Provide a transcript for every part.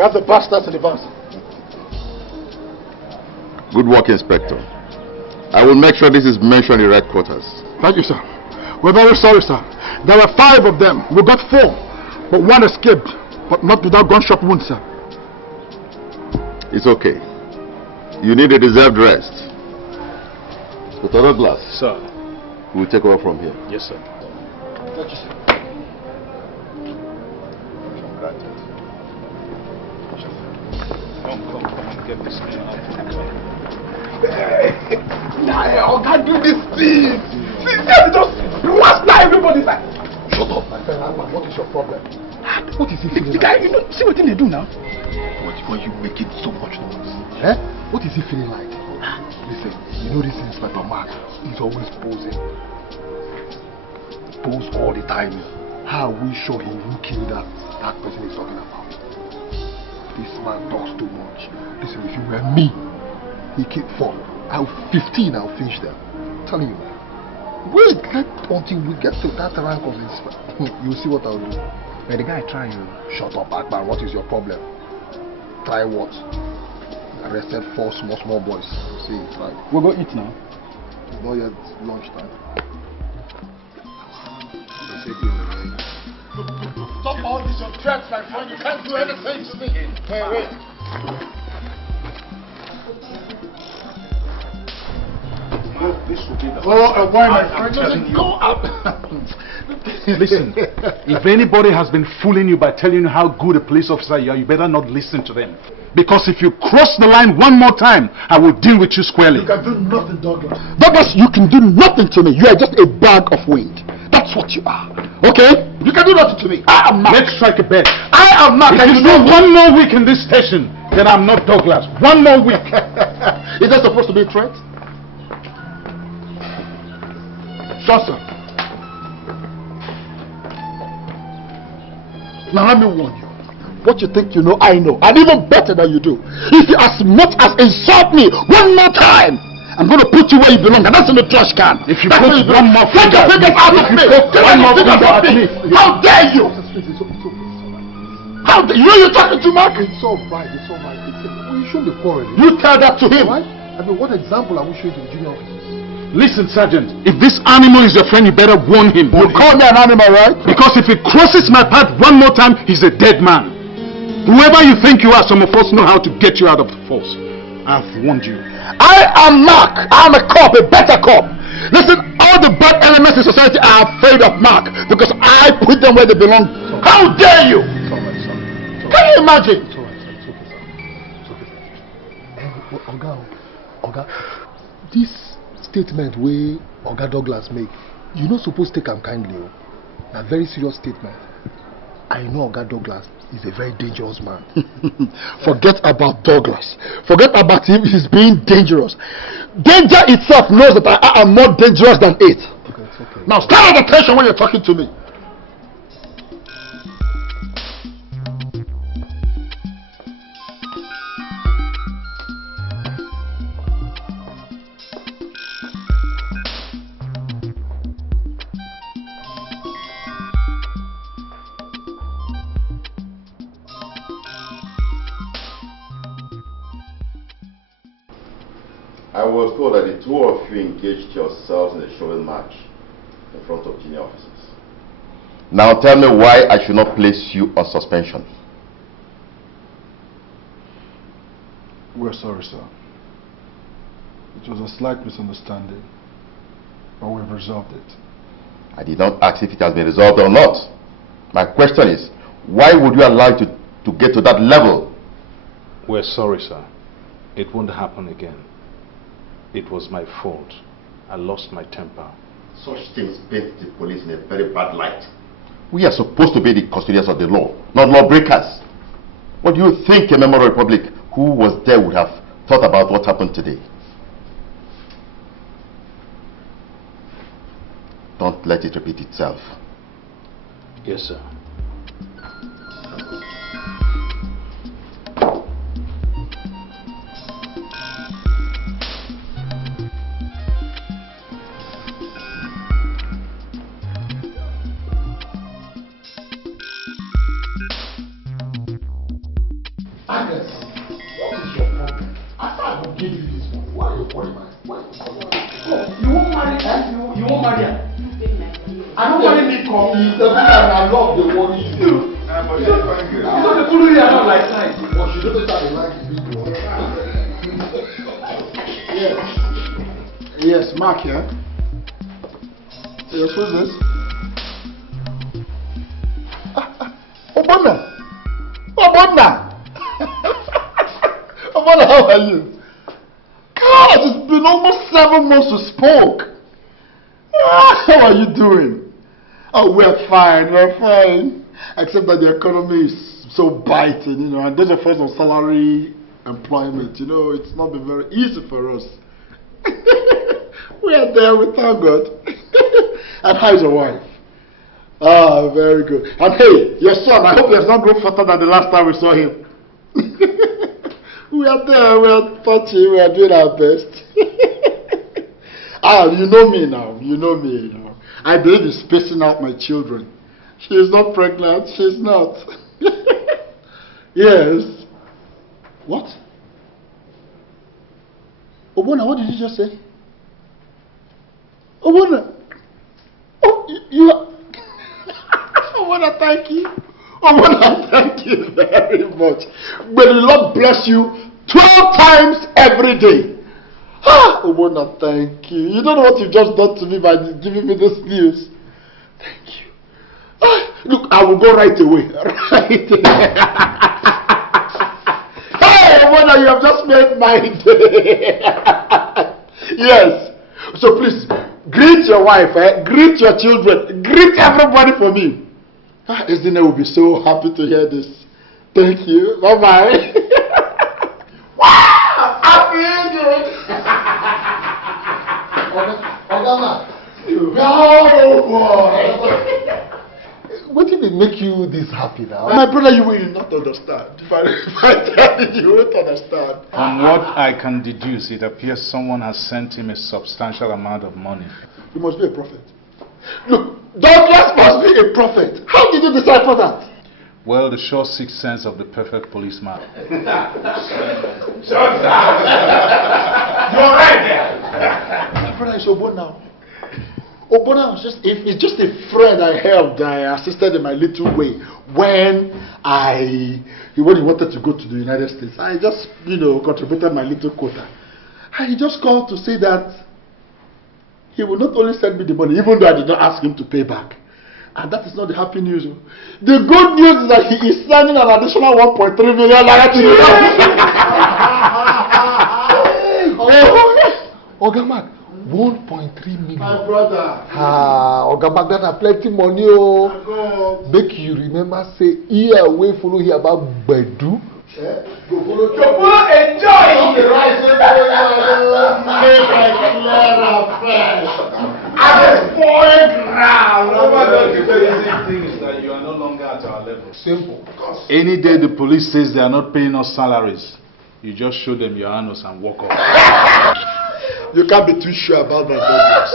We have the bastards in the bus. Good work, Inspector. I will make sure this is mentioned in red quarters. Thank you, sir. We're very sorry, sir. There were 5 of them. We got 4, but 1 escaped, but not without gunshot wounds, sir. It's okay. You need a deserved rest. Dr. Douglas. Sir. We'll take over from here. Yes, sir. Thank you, sir. Come and get this man out. Nah, I can't do this, please. Please, just blast everybody back. Shut up, my friend. What is your problem? What is he feeling like? The guy, you know, see what they do now? Why are you making so much noise? Eh? What is he feeling like? Listen, you know this Inspector Mark, he's always posing. Pose all the time. How are we sure he won't kill that person he's talking about? This man talks too much. Listen, if you were me, he killed 4. 15, I'll finish them. I'm telling you. Wait, until we get to that rank of Inspector. You'll see what I'll do. Hey, the guy trying you. Shut up, Akbar. What is your problem? Try what? Arrested 4 small boys. See, try. We'll go eat now. It's not yet lunchtime. Stop all this your threats, my friend. You can't do anything to me. Hey, wait. Why, my friend? Go up. Listen, if anybody has been fooling you by telling you how good a police officer you are, you better not listen to them. Because if you cross the line one more time, I will deal with you squarely. You can do nothing, Douglas. Douglas, you can do nothing to me. You are just a bag of wind. That's what you are. Okay? You can do nothing to me. I am Mark. Let's strike a bet. I am Mark. If you stay one more week in this station, then I'm not Douglas. One more week. Is that supposed to be a threat? Johnson. Now let me warn you. What you think you know, I know. And even better than you do. If you as much as insult me one more time, I'm going to put you where you belong, and that's in the trash can. If you put one more finger out of me. How dare you? How dare you? You're talking to Mark. It's all right. It's all right. You shouldn't be quarreling. You tell that to him. Right? I mean, what example are we showing to the junior officers? Listen, Sergeant, if this animal is your friend, you better warn him. You call me an animal, right? Because if he crosses my path one more time, he's a dead man. Whoever you think you are, some of us know how to get you out of the force. I've warned you. I am Mark. I'm a cop, a better cop. Listen, all the bad elements in society are afraid of Mark because I put them where they belong. How dare you? Can you imagine? It's okay, sir. Oga, this statement where Oga Douglas make, you not supposed to take him kindly. A very serious statement. I know Oga Douglas is a very dangerous man. Forget about Douglas. Forget about him. He's being dangerous. Danger itself knows that I am more dangerous than it. Okay, it's okay. Now stand at attention when you're talking to me. I was told that the 2 of you engaged yourselves in a showing match in front of junior officers. Now tell me why I should not place you on suspension. We're sorry, sir. It was a slight misunderstanding, but we've resolved it. I did not ask if it has been resolved or not. My question is, why would you allow it to get to that level? We're sorry, sir. It won't happen again. It was my fault. I lost my temper. Such things paint the police in a very bad light. We are supposed to be the custodians of the law, not lawbreakers. What do you think a member of the republic who was there would have thought about what happened today? Don't let it repeat itself. Yes, sir. give you this money. Why are you calling my? Why? You won't marry her? You won't marry her? I don't want me come. He's the man I love the one you do. You know the people here are not like nice. But you don't start like people. Yes. Yes, Mark here. Yes, who's this? Obona! Obona! Obona, how are you? God, it's been almost 7 months we spoke. How are you doing? Oh, we're fine, we're fine. Except that the economy is so biting, you know, and those of us on salary employment, you know, it's not been very easy for us. We are there, we thank God. And how's your wife? Ah, very good. And hey, your son, I hope he has not grown fatter than the last time we saw him. We are there, we are touching, we are doing our best. Ah, you know me now, you know me now. I believe in spacing out my children. She is not pregnant, she's not. Yes. What? Obona, what did you just say? Obona. Oh, you are... Obona, thank you. Obona, thank you very much. May the Lord bless you 12 times every day. Ah, Obona, thank you. You don't know what you've just done to me by giving me this news. Thank you. Ah, look, I will go right away. Right away. Hey, Obona, you have just made my day. Yes. So please, greet your wife, greet your children, greet everybody for me. Ah, Ezine will be so happy to hear this. Thank you. Bye-bye. Wow! Happy doing. Oh, boy. What did it make you this happy now? My brother, you will not understand. If I tell you, you won't understand. From what I can deduce, it appears someone has sent him a substantial amount of money. You must be a prophet. Look, Douglas must be a prophet. How did you decipher that? Well, the sure sixth sense of the perfect policeman. Shut up! You're right there! My brother is Obona now. Obona was it's just a friend I helped. I assisted in my little way when he wanted to go to the United States. I just, contributed my little quota. And he just called to say that he will not only send me the money, even though I did not ask him to pay back. And that is not the happy news. The good news is that he is sending an additional 1.3 million naira to the Oga Mark, 1.3 million. My brother. Oga Mark, that are plenty money. Oh. Make you remember, say, here we follow here about Bedu. Enjoy the rice. The thing is that you are no longer at our level. Simple. Any day the police says they are not paying us salaries, you just show them your anus and walk off. You can't be too sure about my business.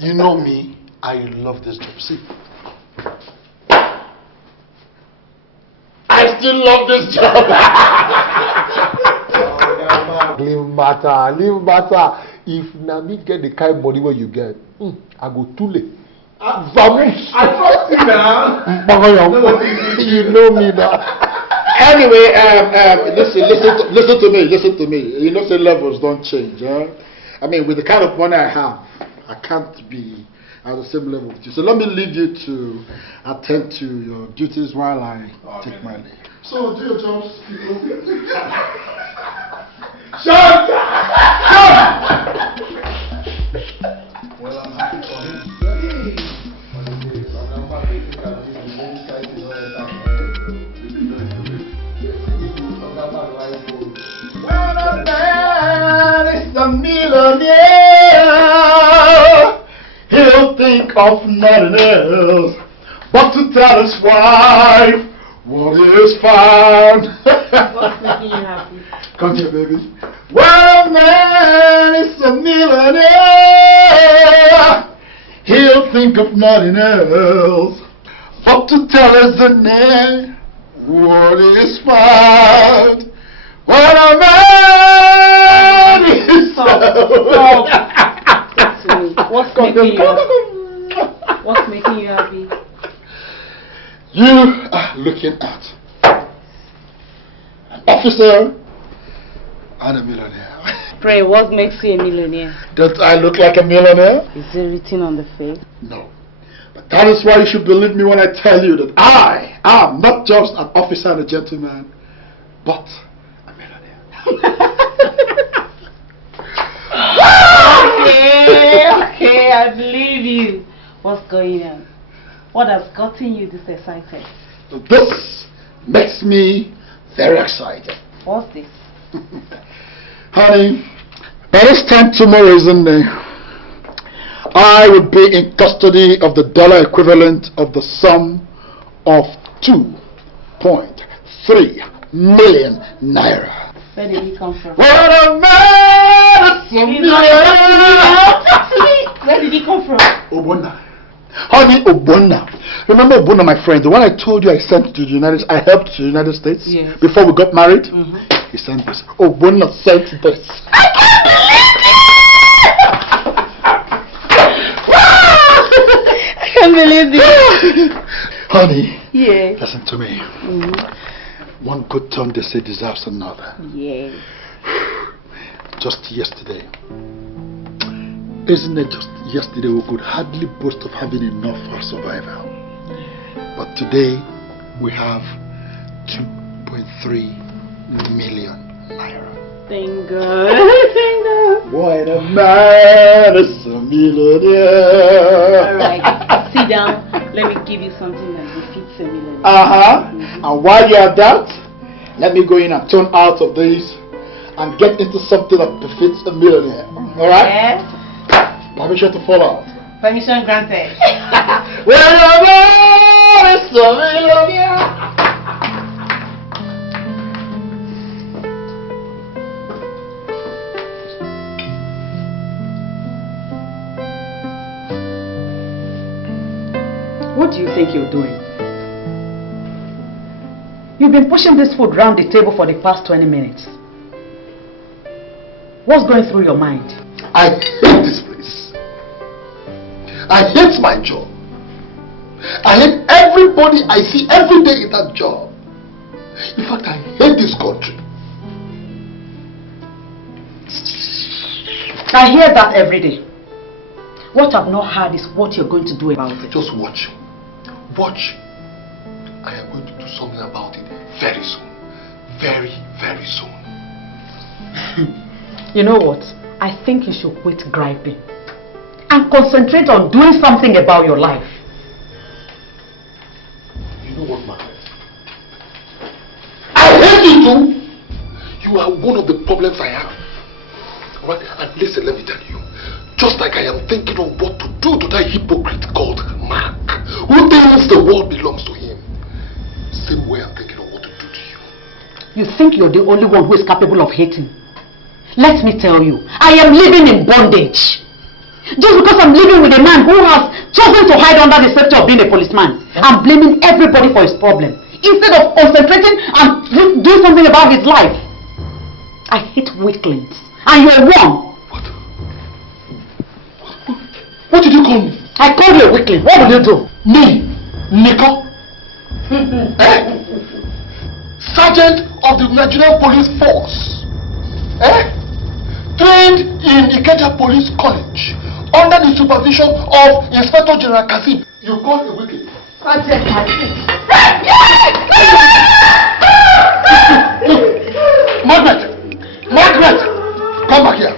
You know me, I love this job. See, I still love this job. Leave matter. If Nami get the kind of money where you get, I go too late. Vamos. I trust you now. You know me now. Anyway, listen to me. You know, say levels don't change. I mean, with the kind of money I have, I can't be at the same level with you. So let me leave you to attend to your duties while I take my leave. So do your jobs, people. Shut up! Well, I'm happy for him. When a man is a millionaire, he'll think of nothing else but to tell his wife what is fine. What's making you happy? Come here, baby. When a man is a millionaire, he'll think of nothing else but to tell his name what is fine. When a man making you happy? What's making you happy? You are looking at an officer and a millionaire. Pray, what makes you a millionaire? Don't I look like a millionaire? Is it written on the face? No. But that is why you should believe me when I tell you that I am not just an officer and a gentleman, but a millionaire. Okay, I believe you. What's going on? What has gotten you this excited? This makes me very excited. What's this? Honey, by this time tomorrow, isn't it? I would be in custody of the dollar equivalent of the sum of 2.3 million naira. Where did he come from? What a man! Where did he come from? Obona. Honey, Obona. Remember Obona, my friend, the one I told you I sent to the United States, I helped to the United States before we got married? He sent this. Obona sent this. I can't believe this. Honey, Yeah. listen to me. One good turn, they say, deserves another. Yeah. Just yesterday, isn't it just yesterday we could hardly boast of having enough for survival? But today, we have 2.3 million naira. Thank God. Thank God. What a man is a millionaire. Alright, sit down. Let me give you something that befits a millionaire. And while you're at that, let me go in and turn out of this and get into something that befits a millionaire. Alright? Yes. Permission to fall out. Permission granted. What a man is a millionaire. What do you think you're doing? You've been pushing this food round the table for the past 20 minutes. What's going through your mind? I hate this place. I hate my job. I hate everybody I see every day in that job. In fact, I hate this country. I hear that every day. What I've not heard is what you're going to do about it. Just watch. Watch. I am going to do something about it very soon. Very, very soon. You know what? I think you should quit griping and concentrate on doing something about your life. You know what, Margaret? I hate you too. You are one of the problems I have. Alright? And listen, let me tell you. Just like I am thinking of what to do to that hypocrite called Mark, who thinks the world belongs to him. Same way I'm thinking of what to do to you. You think you're the only one who is capable of hating? Let me tell you, I am living in bondage. Just because I'm living with a man who has chosen to hide under the scepter of being a policeman, I'm blaming everybody for his problem, instead of concentrating and doing something about his life. I hate weaklings, and you're one. What did you call me? I called you a weakling. What will you do? Me? Nico? Sergeant of the Nigerian police force. Trained in Ikeja Police College under the supervision of Inspector General Kazim. You call a weakling? Sergeant Kazim. Margaret! Come back here.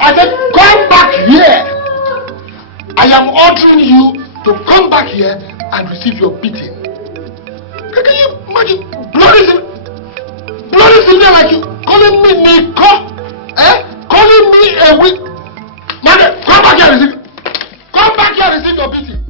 I said, come back here. I am ordering you to come back here and receive your beating. Can you imagine? Bloody silver like you calling me Nico? Calling me a weak. Margaret, come back here and receive. Come back here and receive your beating.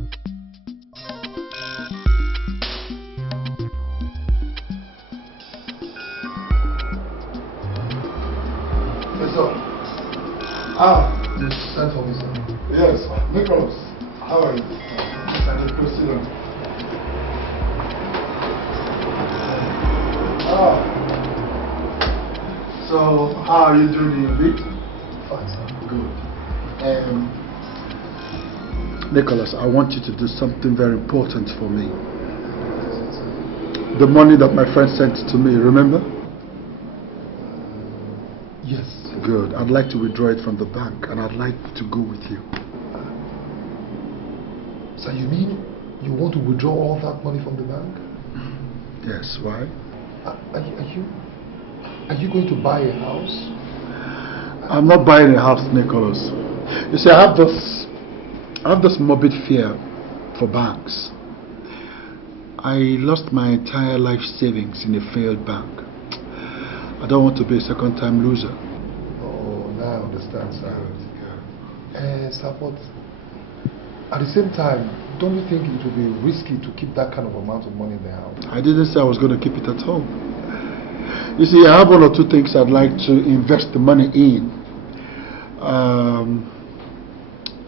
The sent officer. Yes, Nicholas. How are you? And the president. So, how are you doing in your beat? Fine, sir. Good. Nicholas, I want you to do something very important for me. The money that my friend sent to me, remember? Yes. Good. I'd like to withdraw it from the bank and I'd like to go with you. So you mean you want to withdraw all that money from the bank? Yes, why? Are you going to buy a house? I'm not buying a house, Nicholas. You see, I have this morbid fear for banks. I lost my entire life savings in a failed bank. I don't want to be a second-time loser. Oh, now I understand, sir. Sir, but at the same time, don't you think it would be risky to keep that kind of amount of money in the house? I didn't say I was going to keep it at all. You see, I have one or two things I'd like to invest the money in.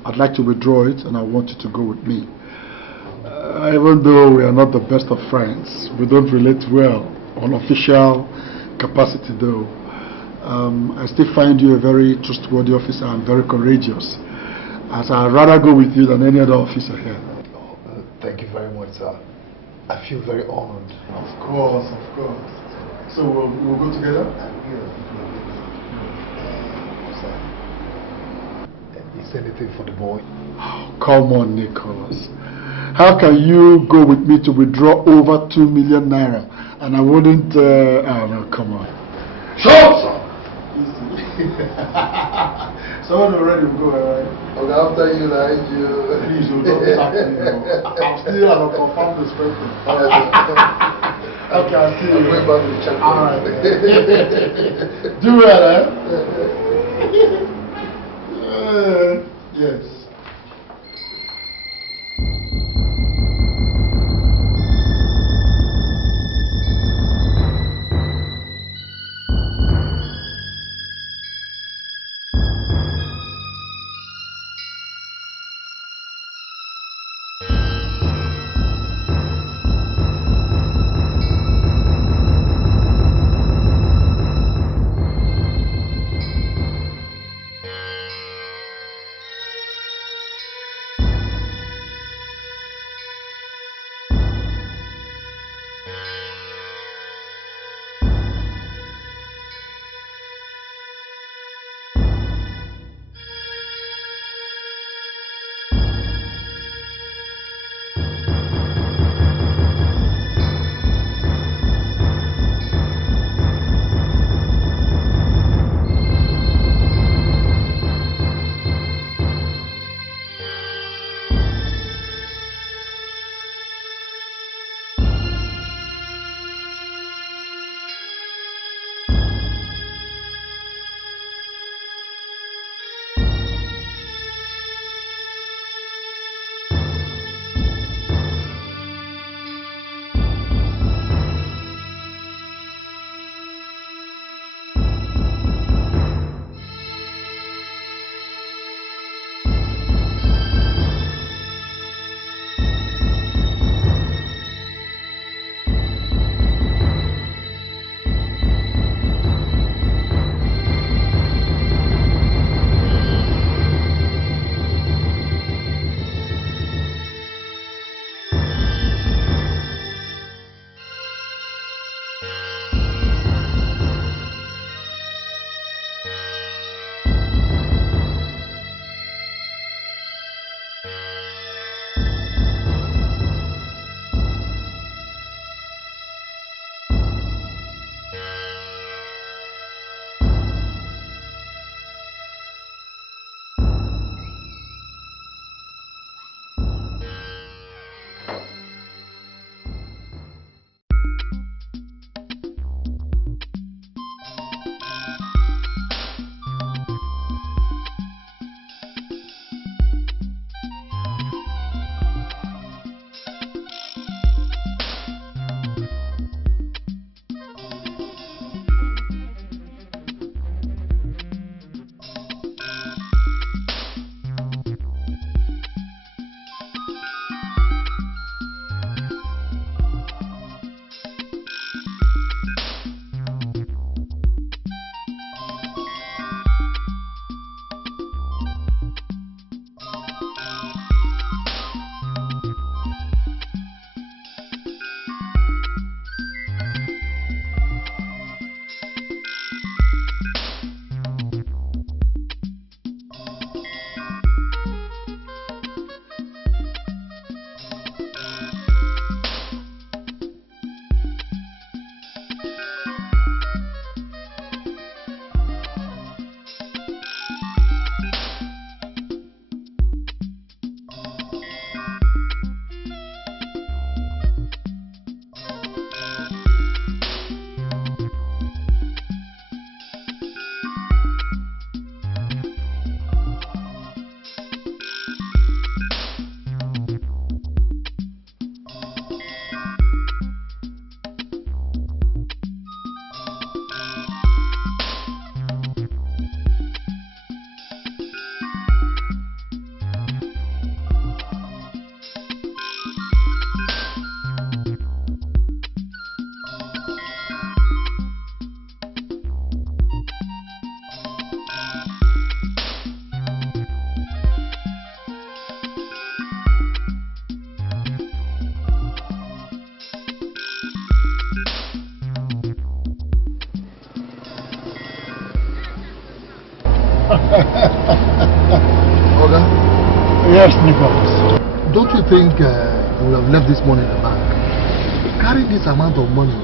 I'd like to withdraw it and I want you to go with me. Even though we are not the best of friends, we don't relate well on official capacity though. I still find you a very trustworthy officer and very courageous, as I'd rather go with you than any other officer here. Thank you very much, sir. I feel very honored. Of course, of course. So we'll go together? Is there anything for the boy? Oh, come on, Nicholas. How can you go with me to withdraw over 2 million naira and I wouldn't... oh, no, come on. Shut up, sir! Someone already will go, alright? Okay, after you, like you. Please, don't talk to me. I'm still an unconfirmed inspector. Okay, I'll see you. I'm going back to check. Alright. Do well, yes. Oga? Yes, Nicholas. Don't you think you would have left this money in the bank? Carrying this amount of money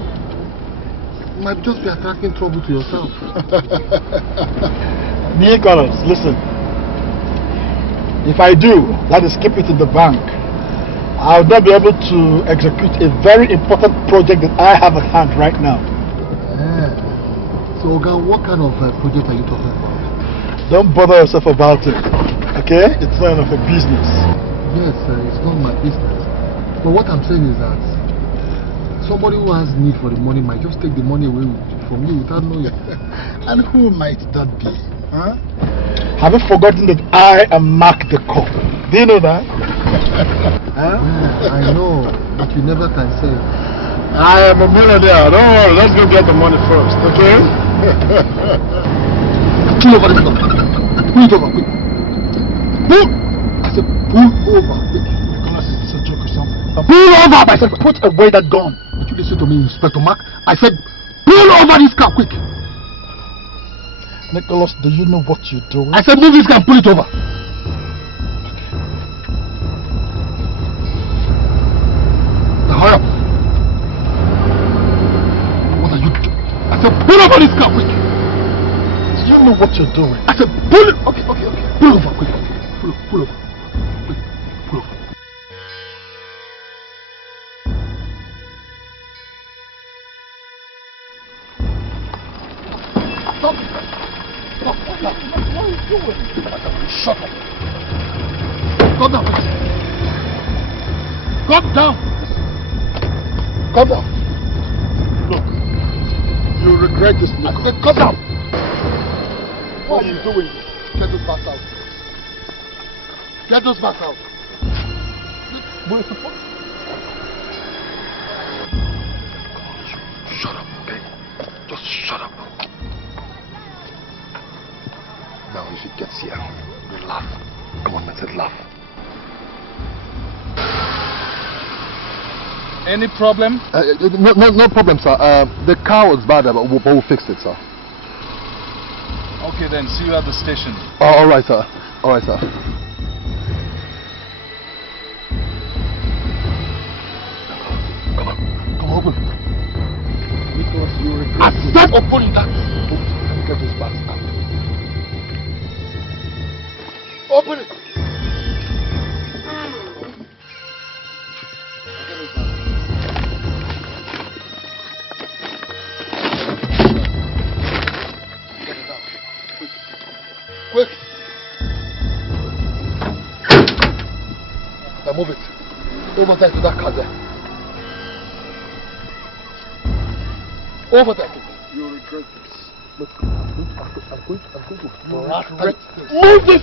might just be attracting trouble to yourself. Nicholas, listen. If I do, that is keep it in the bank, I'll not be able to execute a very important project that I have at hand right now. So, Oga, what kind of project are you talking about? Don't bother yourself about it, okay? It's none of your business. Yes, it's not my business. But what I'm saying is that somebody who has need for the money might just take the money away from you without knowing. And who might that be? Huh? Have you forgotten that I am Mark the Cop? Do you know that? Huh? Yeah, I know, but you never can say. I am a millionaire. Don't worry, let's go get the money first, okay? Pull over this car. Pull it over, quick. Pull! I said, pull over, quick. Nicholas, it's a joke or something. Pull over! I said, Put away that gun. did you listen to me, Inspector Mark? I said, pull over this car, quick. Nicholas, do you know what you're doing? I said, move this car and pull it over. Now hurry up. What are you doing? I said, pull over this car, quick. Do you know what you're doing? I said, pull it. Okay. Pull over, quick. Pull over. Quick, pull over. Stop. What are you doing? Shut up. Go down, please. Go down. Come down. Look, you regret this. I said, come down. What are you doing? Get those bags out. Get those bags out. What is the point? Come on, you shut up, okay? Just shut up. Now, if he gets here, we'll laugh. Come on, let's laugh. Any problem? No problem, sir. The car was bad, but we'll fix it, sir. Okay, then. See you at the station. Oh, all right, sir. All right, sir. Come on, open. Nicholas, you regret I said open that. Get those bags out. Open it. Get it out. Quick. Now move it. Over there to that car there. Over there. You regret this. Look, I'm going to regret this. Move this!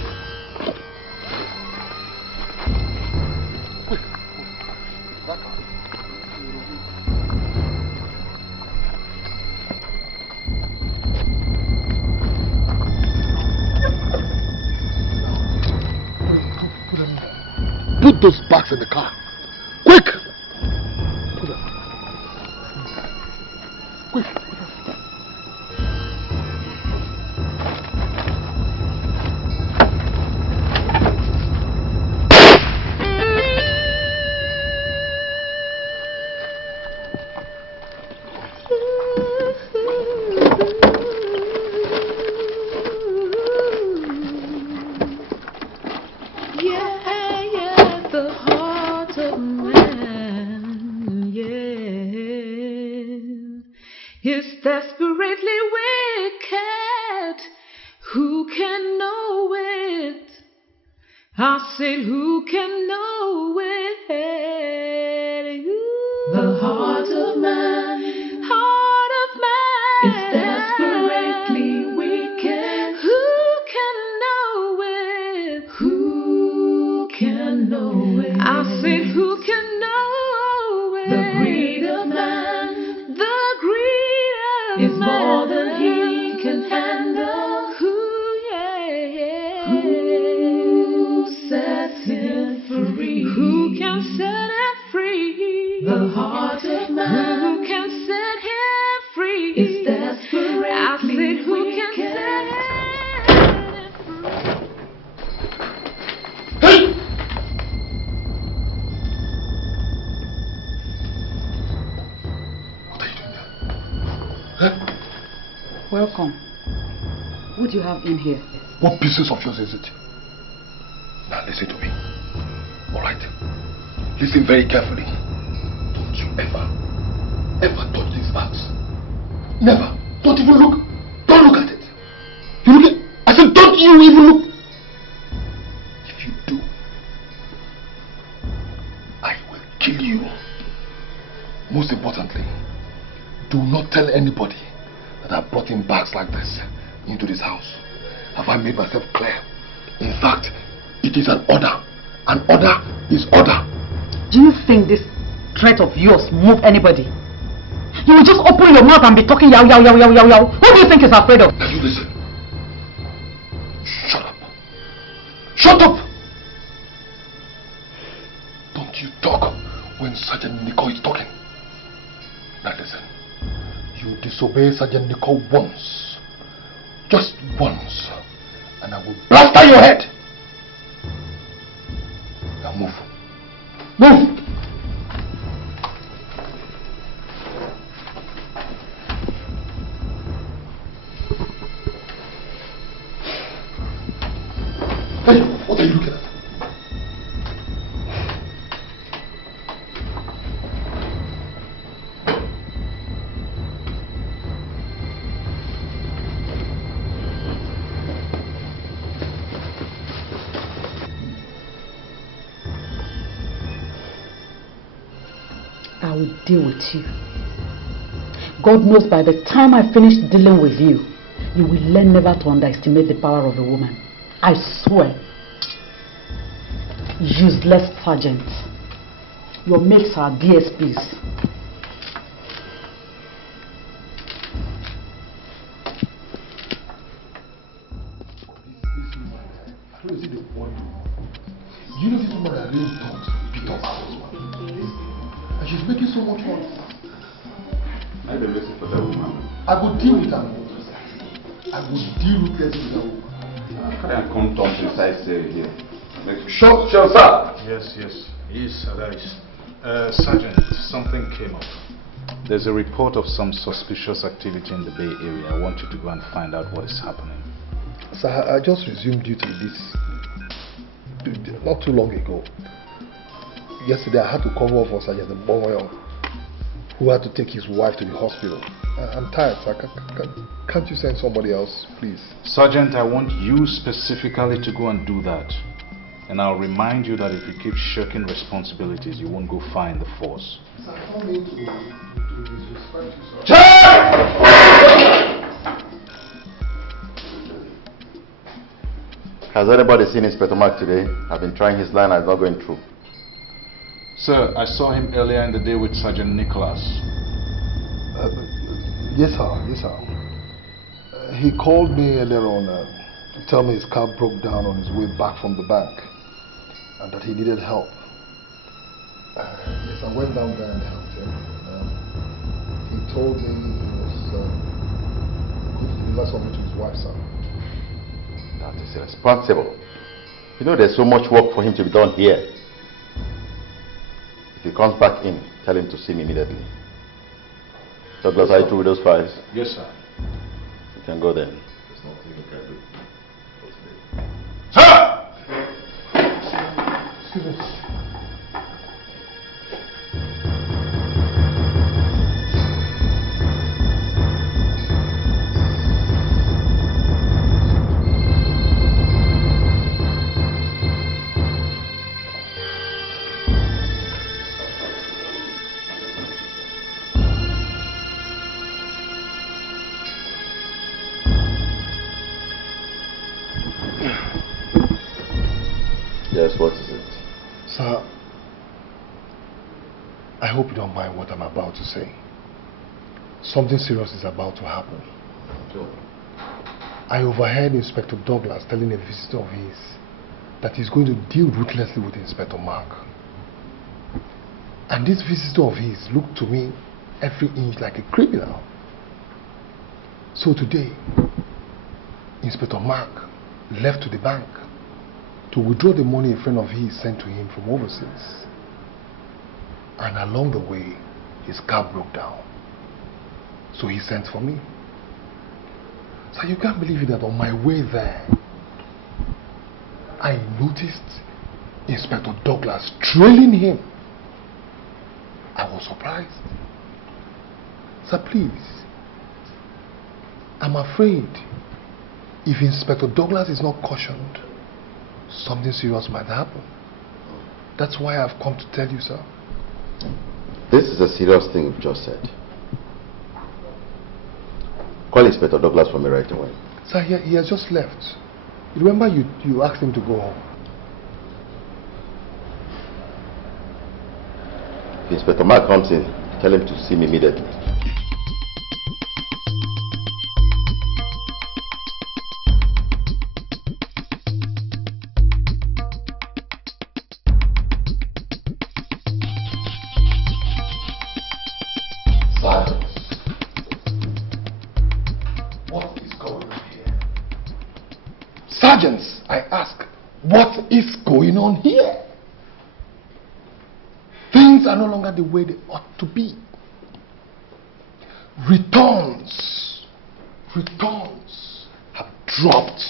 Quick. That car. Put those bags in the car. Quick! Put them. Quick. Desperately wicked, who can know it? I said, who can know it? Ooh. The heart of man is desperately wicked. Who can know it? Who can know it? I said, who can know it? The greed of man, is more than he can handle. Who sets him free? Who can set him free? The heart of man. Who can set him free? Is desperately I said, who can set him free? Welcome. What do you have in here? What business of yours is it? Now listen to me. Alright? Listen very carefully. Don't you ever touch these bags. Never. Don't even look. Don't look at it. You look at, I said don't you even look. If you do, I will kill you. Most importantly, do not tell anybody that I brought in bags like this into this house. Have I made myself clear? In fact, it is an order. An order is order. Do you think this threat of yours move anybody? You will just open your mouth and be talking yow yow yow yow yow yow. Who do you think is afraid of? Now you listen. Shut up. Shut up! Don't you talk when Sergeant Nico is talking. Now listen. You disobey Sergeant Nico once. Just once. And I will blaster your head. Now move. Move! Hey, what are you looking at? I will deal with you. God knows by the time I finish dealing with you, you will learn never to underestimate the power of a woman. I swear. Useless sergeant. Your mates are DSPs. You know this woman that really talks beat up her husband. And she's making so much money. I don't listen for that woman. I will deal with her. I will deal with that woman. I can't come precise here. Sure, sir. Yes, arise. Sergeant, something came up. There's a report of some suspicious activity in the Bay Area. I want you to go and find out what is happening. Sir, I just resumed duty not too long ago. Yesterday I had to cover for Sergeant Bomoyo, who had to take his wife to the hospital. I'm tired, sir. Can't you send somebody else, please? Sergeant, I want you specifically to go and do that. And I'll remind you that if you keep shirking responsibilities, you won't go far in the force. Sir, I don't mean to disrespect you, sir. Has anybody seen Inspector Mark today? I've been trying his line and it's not going through. Sir, I saw him earlier in the day with Sergeant Nicholas. Yes, sir. He called me earlier on to tell me his car broke down on his way back from the bank and that he needed help. Yes, I went down there and helped him. He told me he was going to deliver something to his wife, sir. That is irresponsible. You know there's so much work for him to be done here. If he comes back in, tell him to see me immediately. Douglas, are you through with those files? Yes, sir. You can go then. There's nothing you can do. Sir! Excuse me. Yes, what is it? Sir, I hope you don't mind what I'm about to say. Something serious is about to happen. Sure. I overheard Inspector Douglas telling a visitor of his that he's going to deal ruthlessly with Inspector Mark. And this visitor of his looked to me every inch like a criminal. So today, Inspector Mark left to the bank to withdraw the money a friend of his sent to him from overseas. And along the way, his car broke down. So he sent for me. So you can't believe it that on my way there, I noticed Inspector Douglas trailing him. I was surprised. Sir, please, I'm afraid if Inspector Douglas is not cautioned, something serious might happen. That's why I've come to tell you, sir. This is a serious thing you've just said. Call Inspector Douglas for me right away. Sir, he has just left. You remember you asked him to go home. If Inspector Mark comes in, tell him to see me immediately. Sergeants, I ask, what is going on here? Things are no longer the way they ought to be. Returns have dropped.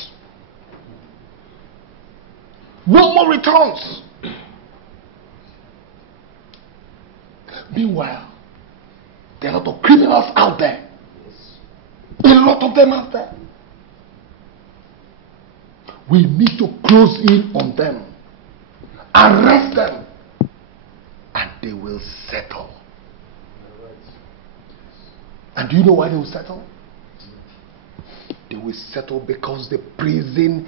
No more returns. Meanwhile, there are a lot of criminals out there. A lot of them out there. We need to close in on them, arrest them, and they will settle. And do you know why they will settle? They will settle because the prison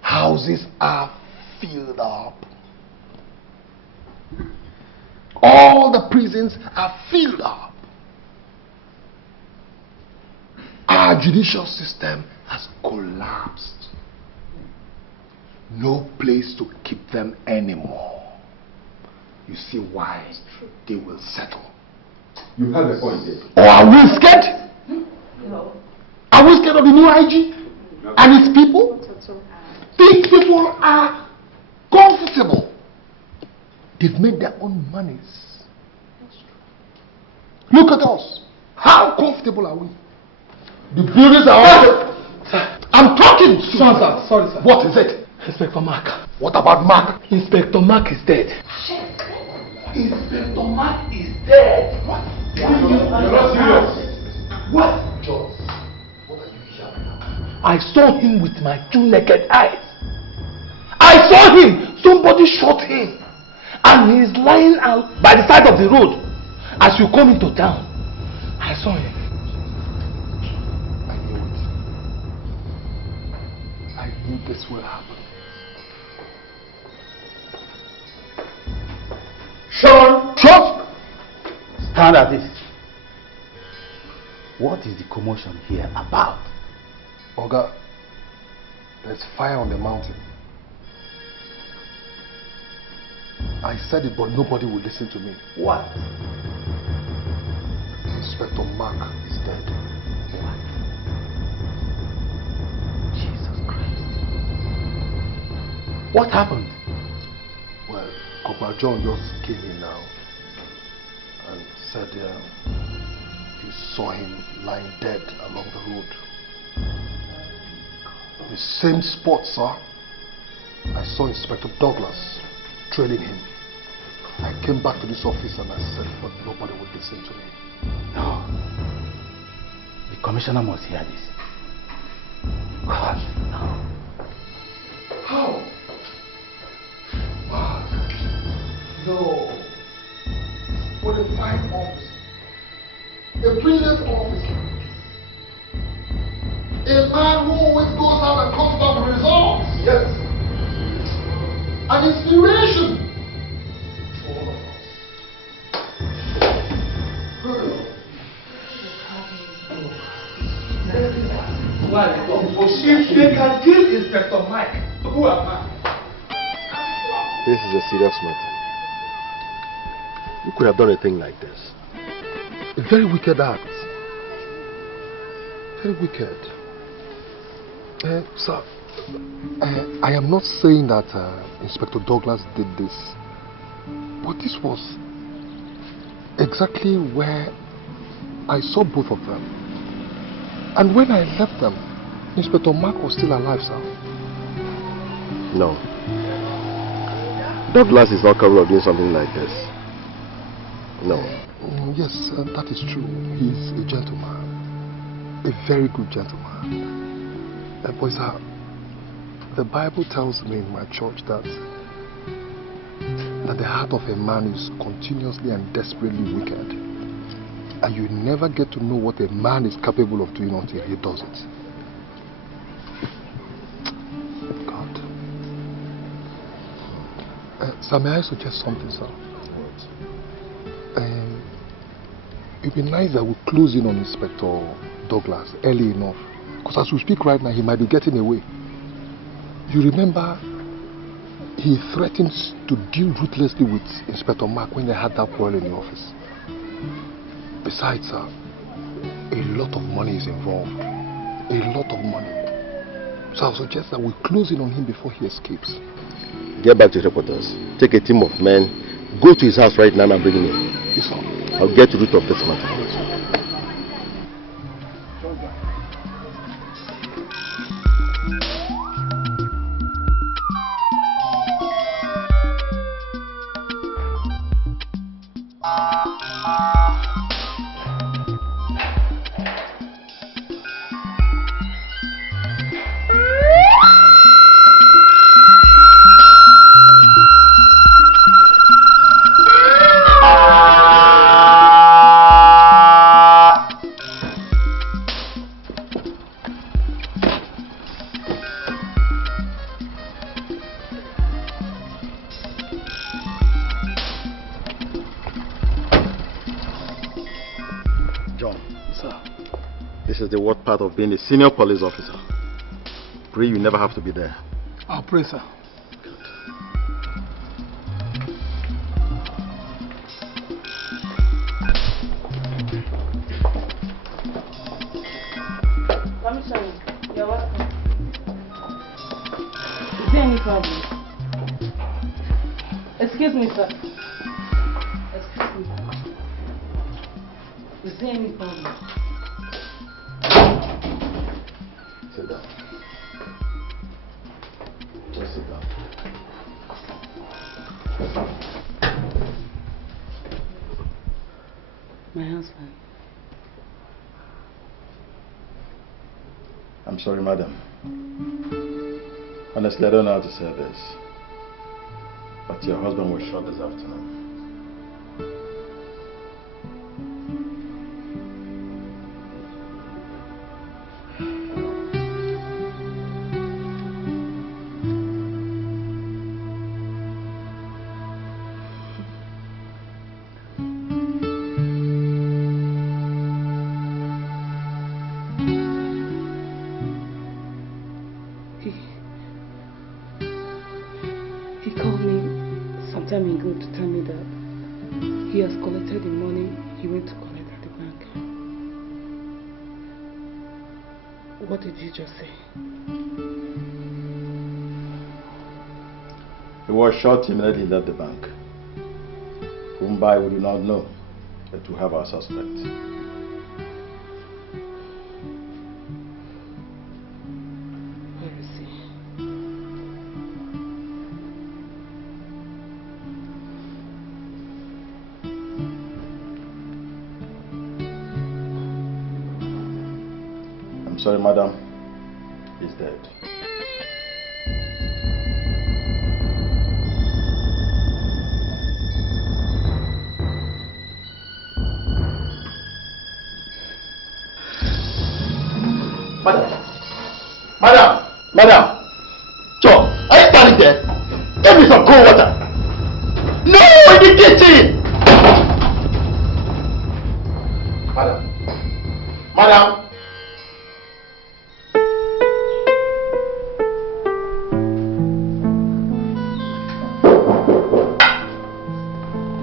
houses are filled up. All the prisons are filled up. Our judicial system has collapsed. No place to keep them anymore. You see why they will settle. You have a point there. Or are we scared? No. Are we scared of the new IG and its people? These people are comfortable. They've made their own monies. Look at us. How comfortable are we? The buildings are all... Sir, I'm talking. Sorry, sir. What is it? Inspector Mark. What about Mark? Inspector Mark is dead. Inspector Mark is dead. What? You're not serious. What? Jones, what are you shouting about? I saw him with my two naked eyes. I saw him. Somebody shot him. And he's lying out by the side of the road. As you come into town, I saw him. I knew this will happen. Sean! Stand at this. What is the commotion here about? Oga, there's fire on the mountain. I said it, but nobody will listen to me. What? Inspector Mark is dead. What? Jesus Christ. What happened? Well, Corporal John just came in now and said he saw him lying dead along the road. The same spot, sir. I saw Inspector Douglas trailing him. I came back to this office and I said, but nobody would listen to me. No. The commissioner must hear this. God, no. How? Mark. No. What a fine officer. A brilliant officer. A man who always goes out and comes back with results. Yes. An inspiration for all of us. If they can kill Inspector Mike, who am I? This is a serious matter. You could have done a thing like this. A very wicked act. Very wicked. Sir, I am not saying that Inspector Douglas did this, but this was exactly where I saw both of them. And when I left them, Inspector Mark was still alive, sir. No. Douglas is not capable of doing something like this. No. Yes, that is true. He's a gentleman. A very good gentleman. But sir, the Bible tells me in my church that the heart of a man is continuously and desperately wicked. And you never get to know what a man is capable of doing until he does it. God. Sir, may I suggest something, sir? It'd be nice that we close in on Inspector Douglas early enough. Because as we speak right now, he might be getting away. You remember, he threatens to deal ruthlessly with Inspector Mark when they had that quarrel in the office. Besides, sir, a lot of money is involved. A lot of money. So I suggest that we close in on him before he escapes. Get back to reporters. Take a team of men. Go to his house right now and bring him in. Yes, sir. I'll get to the root of this matter. The worst part of being a senior police officer. Pray you never have to be there. I'll pray, sir. Commissioner, you're welcome. Is there any problem? Excuse me, sir. Excuse me. Is there any problem? Sit down. Just sit down. My husband. I'm sorry, madam. Honestly, I don't know how to say this. But your husband was shot this afternoon. He called me some time ago to tell me that he has collected the money he went to collect at the bank. What did you just say? He was shot immediately he left the bank. Whom by we do not know, but we have our suspect. Sorry, madam. He's dead. Madam! John, are you standing there? Give me some cold water. No, in the kitchen! Madam!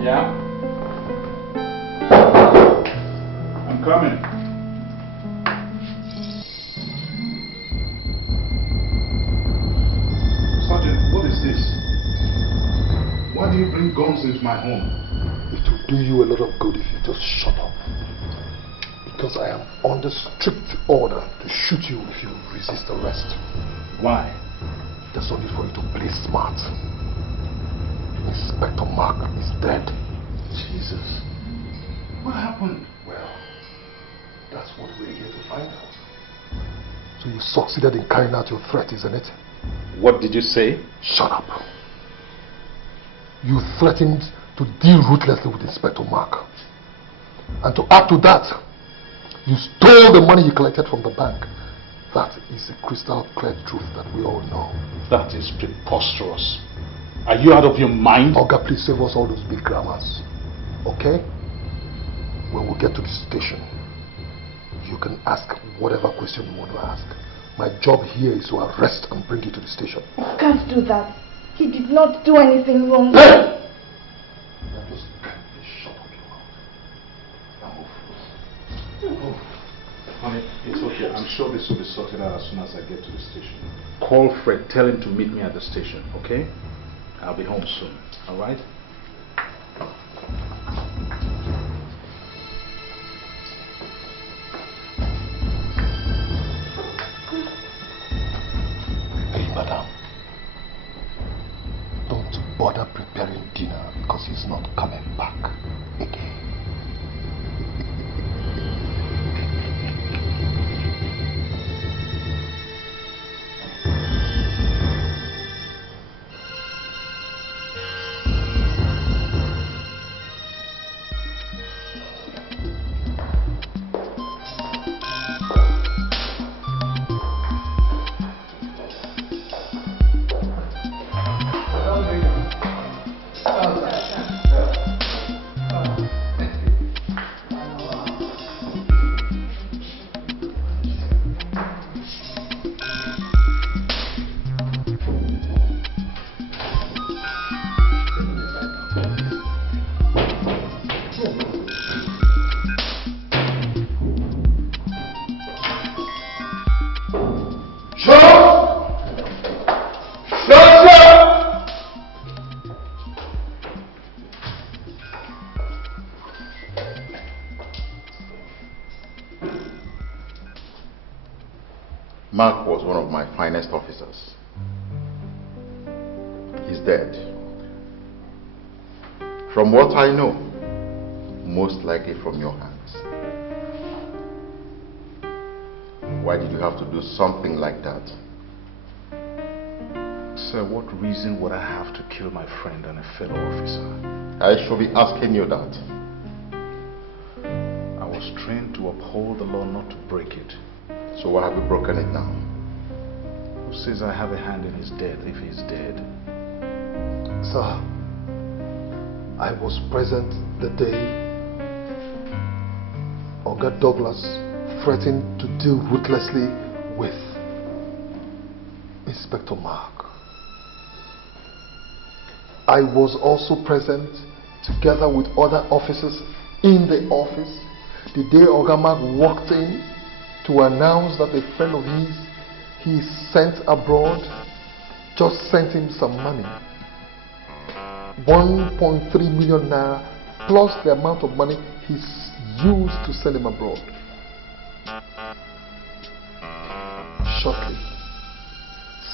Yeah? I'm coming. Sergeant, what is this? Why do you bring guns into my home? It will do you a lot of good if you just shut up. Because I am under strict order to shoot you if you resist arrest. Why? There's no need for you to play smart. Inspector Mark is dead. Jesus. What happened? Well, that's what we're here to find out. So you succeeded in carrying out your threat, isn't it? What did you say? Shut up. You threatened to deal ruthlessly with Inspector Mark. And to add to that, you stole the money you collected from the bank. That is a crystal clear truth that we all know. That is preposterous. Are you out of your mind? Olga, please save us all those big grammars. Okay? When we get to the station, you can ask whatever question you want to ask. My job here is to arrest and bring you to the station. You can't do that. He did not do anything wrong. Hey! Now just shut up your mouth. Now move. Honey, it's okay. I'm sure this will be sorted out as soon as I get to the station. Call Fred. Tell him to meet me at the station, okay? I'll be home soon. All right? Hey, madam. Don't bother preparing dinner because he's not coming back again. Mark was one of my finest officers. He's dead. From what I know, most likely from your hands. Why did you have to do something like that? Sir, what reason would I have to kill my friend and a fellow officer? I should be asking you that. I was trained to uphold the law, not to break it. So why have you broken it now? Who says I have a hand in his death if he's dead? Sir, I was present the day Oga Douglas threatened to deal ruthlessly with Inspector Mark. I was also present together with other officers in the office the day Oga Mark walked in to announce that a friend of his he sent abroad just sent him some money. 1.3 million naira plus the amount of money he's used to send him abroad. Shortly,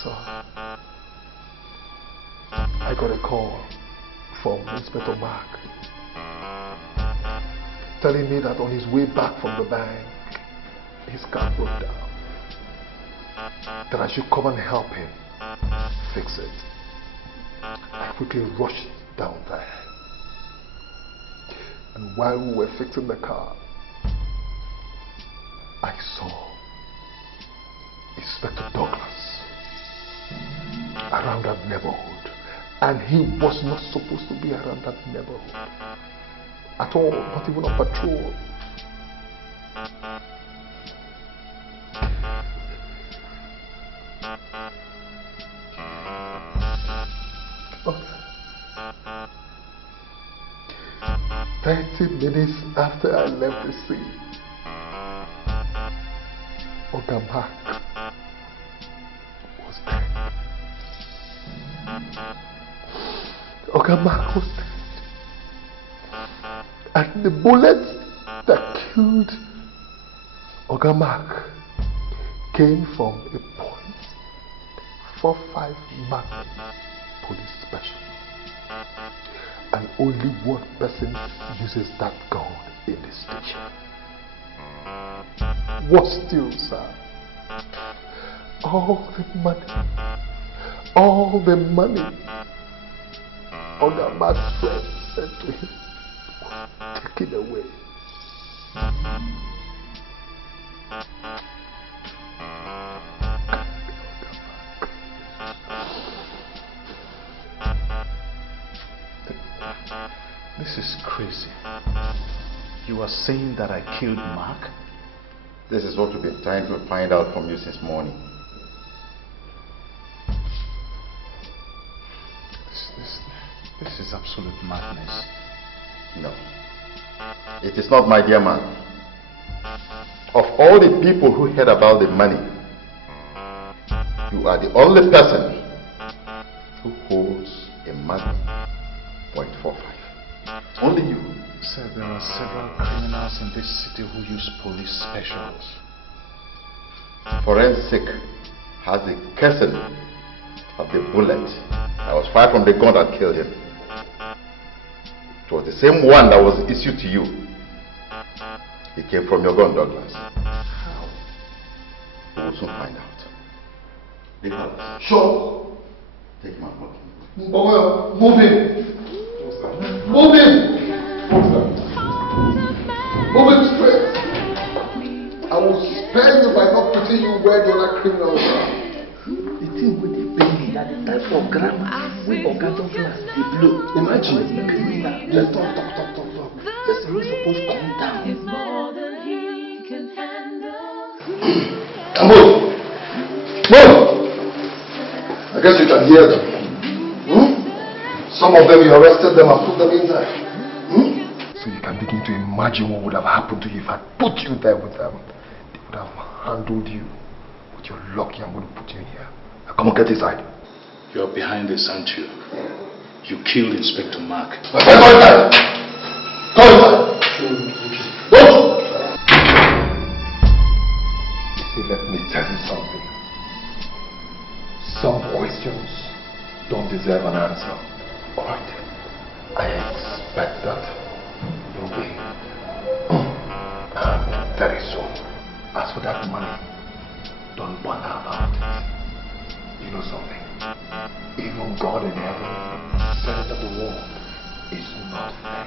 sir, I got a call from Inspector Mark telling me that on his way back from the bank, his car broke down. That I should come and help him fix it. I quickly rushed down there. And while we were fixing the car, I saw Inspector Douglas around that neighborhood. And he was not supposed to be around that neighborhood at all, not even on patrol. Okay. 30 minutes after I left the scene, Oga Mark was dead. Oga Mark was dead. And the bullet that killed Oga Mark came from a .45 Mark police special. And only one person uses that gun in the station. What still, sir? All the money Oga Mark's friend sent to him was taken away. This is crazy. You are saying that I killed Mark? This is what we've been trying to find out from you since morning. This is absolute madness. No. It is not, my dear man. Of all the people who heard about the money, you are the only person who holds a money .45. Only you. Sir, there are several criminals in this city who use police specials. Forensic has the casing of the bullet that was fired from the gun that killed him. It was the same one that was issued to you. It came from your gun, Douglas. How? We will soon find out. Nicholas. Sure. Take my walking. Move in. Move in. Move it straight. I will spare you by not putting you where the other criminals are. The thing with the baby, that the type of grammar we Oga Douglas, the blow. Imagine the criminal. Let's talk. This is really supposed to calm down. Move. I guess you can hear them. Some of them you arrested them and put them inside. So you can begin to imagine what would have happened to you if I put you there with them. They would have handled you. But you're lucky I'm going to put you in here. Now come on, get inside. You're behind this, aren't you? You killed Inspector Mark. Go inside! Go inside! Go! You see, let me tell you something. Some questions don't deserve an answer. Alright? I expect that you'll be. And very soon. As for that money, don't bother about it. You know something? Even God in heaven said that the world is not fair.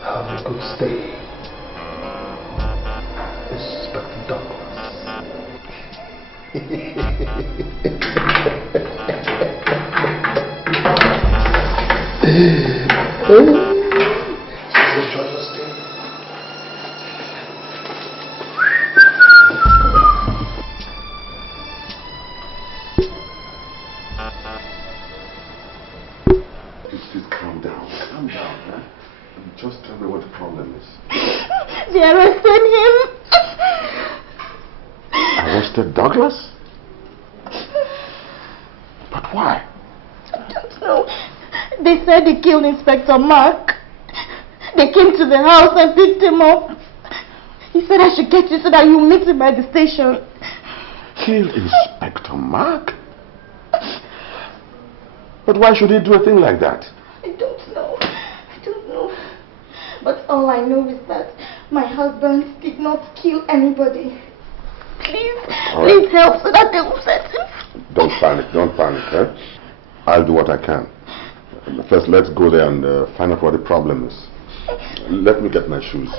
Have a good stay, Inspector Douglas. Please calm down. Calm down, huh? And just tell me what the problem is. They arrested him. Arrested Douglas? But why? I don't know. They said they killed Inspector Mark. They came to the house and picked him up. He said I should get you so that you meet him by the station. Killed Inspector Mark? But why should he do a thing like that? I don't know. But all I know is that my husband did not kill anybody. Please help so that they will set him. Don't panic, eh? I'll do what I can. First, let's go there and find out what the problem is. Let me get my shoes.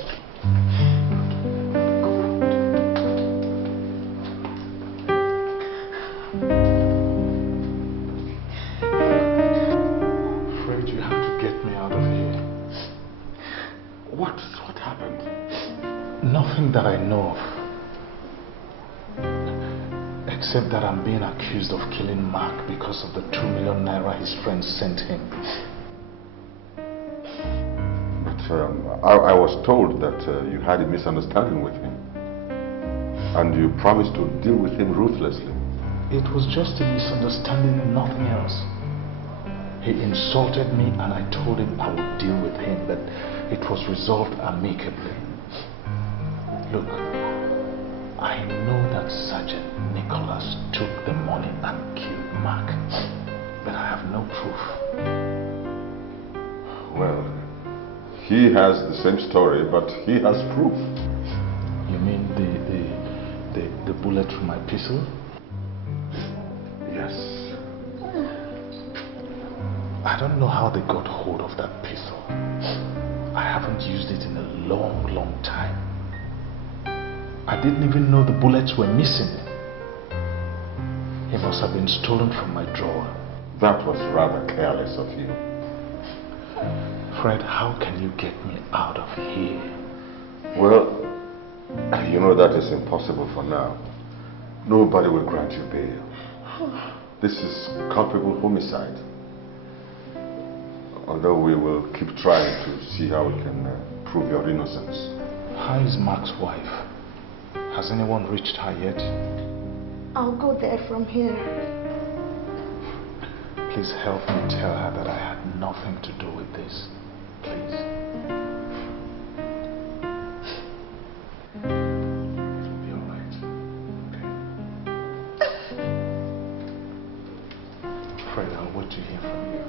Fred, you have to get me out of here. What happened? Nothing that I know of. Except that I'm being accused of killing Mark because of the 2 million naira his friends sent him. But I was told that you had a misunderstanding with him. And you promised to deal with him ruthlessly. It was just a misunderstanding and nothing else. He insulted me and I told him I would deal with him, but it was resolved amicably. Look, I know that Sergeant Nicholas took the money and killed Mark, but I have no proof. Well, he has the same story, but he has proof. You mean the bullet from my pistol? Yes. I don't know how they got hold of that pistol. I haven't used it in a long, long time. I didn't even know the bullets were missing. It must have been stolen from my drawer. That was rather careless of you. Fred, how can you get me out of here? Well, you know that is impossible for now. Nobody will grant you bail. This is culpable homicide. Although we will keep trying to see how we can prove your innocence. How is Mark's wife? Has anyone reached her yet? I'll go there from here. Please help me tell her that I had nothing to do with this. Please. It'll be all right. Okay? Fred, I'll wait to hear from you.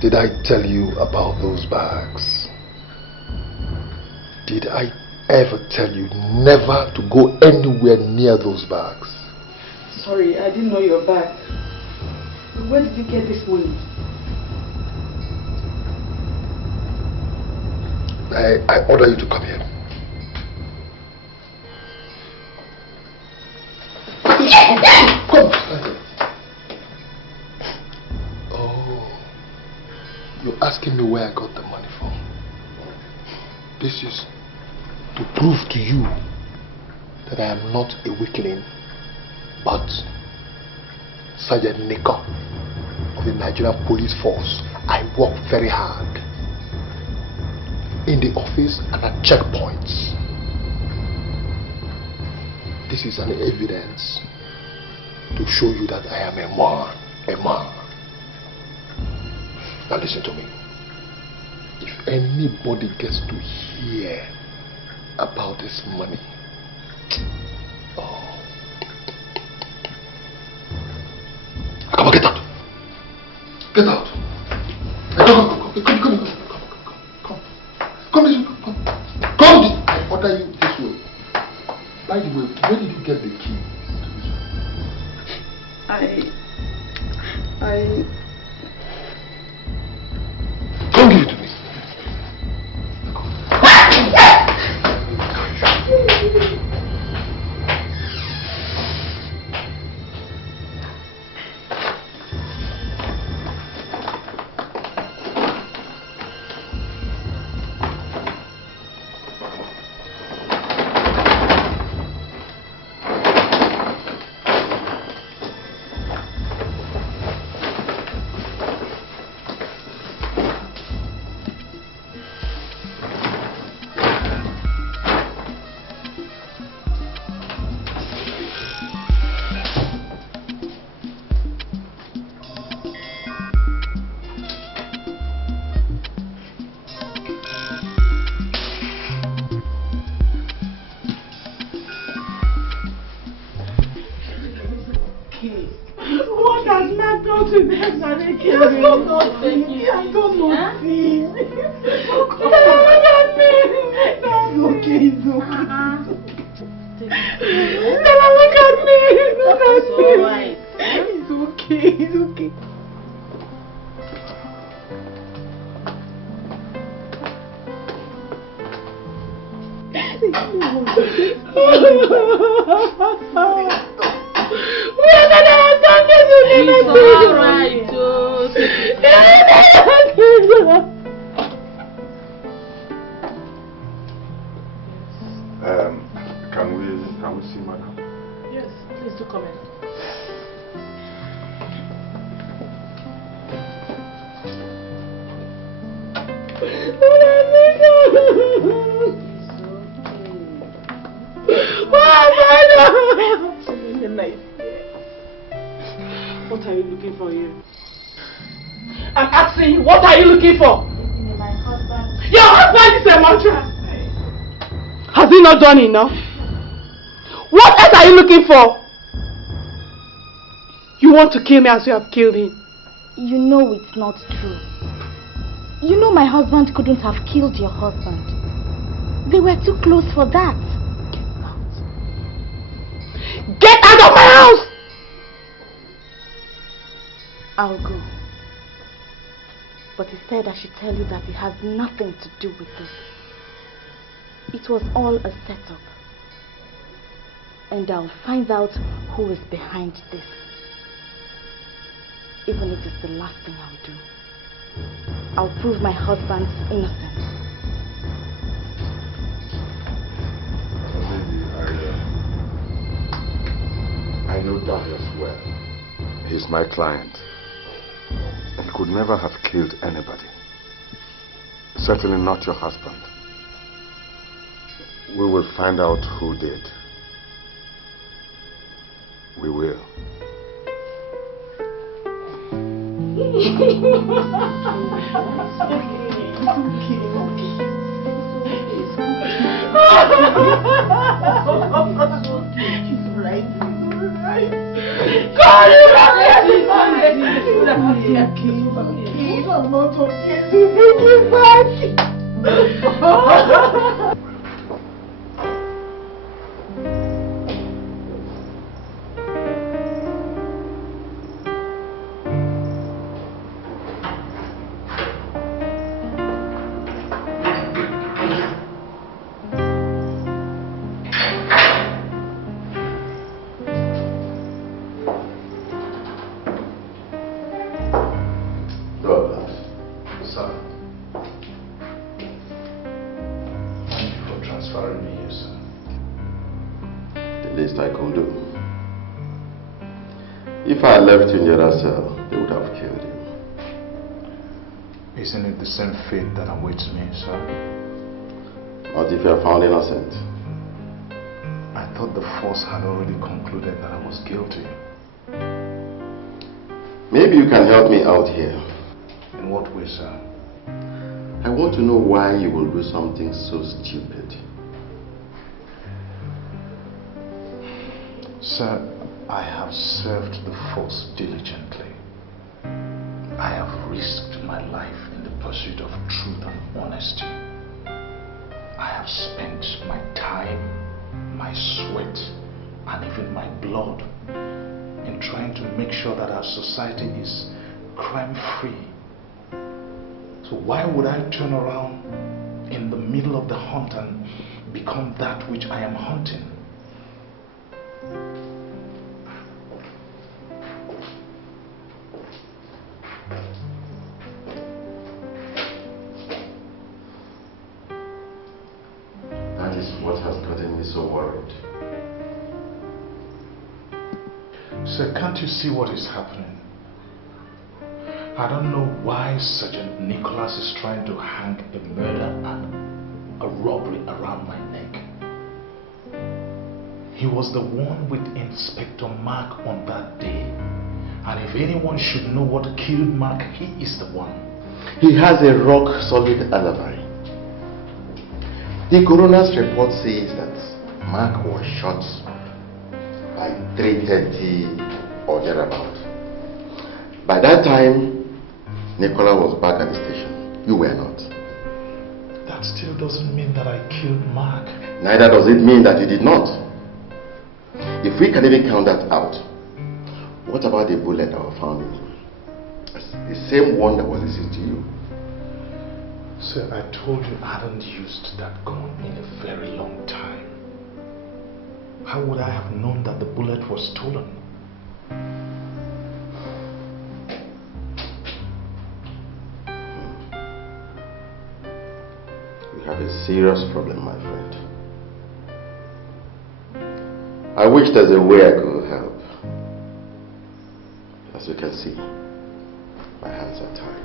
Did I tell you about those bags? Did I ever tell you never to go anywhere near those bags? Sorry, I didn't know you were back. Where did you get this money? I order you to come here. Come. You're asking me where I got the money from. This is to prove to you that I am not a weakling, but Sergeant Nico of the Nigerian police force. I work very hard in the office and at checkpoints. This is an evidence to show you that I am a man. Now listen to me. If anybody gets to hear about this money, come on, get out. Get out. Come. I order you this way. By the way, where did you get the key? Don't give it to me. don't remember they killed him. I don't know this. Look at me. It's okay. It's okay. It's okay. Can we see madam? Yes, please do come in. What are you looking for here? I'm asking you, what are you looking for? My husband. Your husband is a murderer. Has he not done enough? What else are you looking for? You want to kill me as you have killed him. You know it's not true. You know my husband couldn't have killed your husband. They were too close for that. Get out of my house! I'll go. But he said I should tell you that it has nothing to do with this. It was all a setup. And I'll find out who is behind this. Even if it's the last thing I'll do. I'll prove my husband's innocence. I know Darius well. He's my client. He could never have killed anybody. Certainly not your husband. We will find out who did. We will. If I left you in the other cell, they would have killed you. Isn't it the same fate that awaits me, sir? Not if you are found innocent. I thought the force had already concluded that I was guilty. Maybe you can help me out here. In what way, sir? I want to know why you will do something so stupid. Sir, I have served the force diligently. I have risked my life in the pursuit of truth and honesty. I have spent my time, my sweat, and even my blood in trying to make sure that our society is crime-free. So why would I turn around in the middle of the hunt and become that which I am hunting? That is what has gotten me so worried. Sir, can't you see what is happening? I don't know why Sergeant Nicholas is trying to hang a murder and a robbery around my neck. He was the one with Inspector Mark on that day. And if anyone should know what killed Mark, he is the one. He has a rock-solid alibi. The coroner's report says that Mark was shot by 3:30 or thereabout. By that time, Nicola was back at the station. You were not. That still doesn't mean that I killed Mark. Neither does it mean that you did not. If we can even count that out, what about the bullet that was found in him? The same one that was issued to you. Sir, I told you I haven't used that gun in a very long time. How would I have known that the bullet was stolen? You have a serious problem, my friend. I wish there's a way I could help. As you can see, my hands are tied.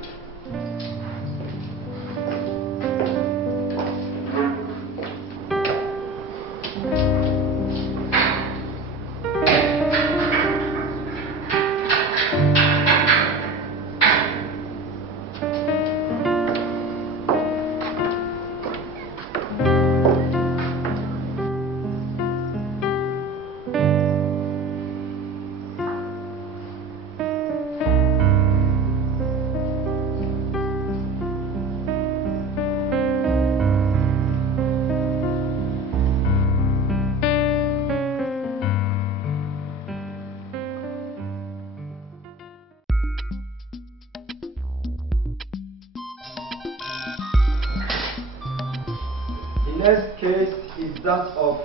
Next case is that of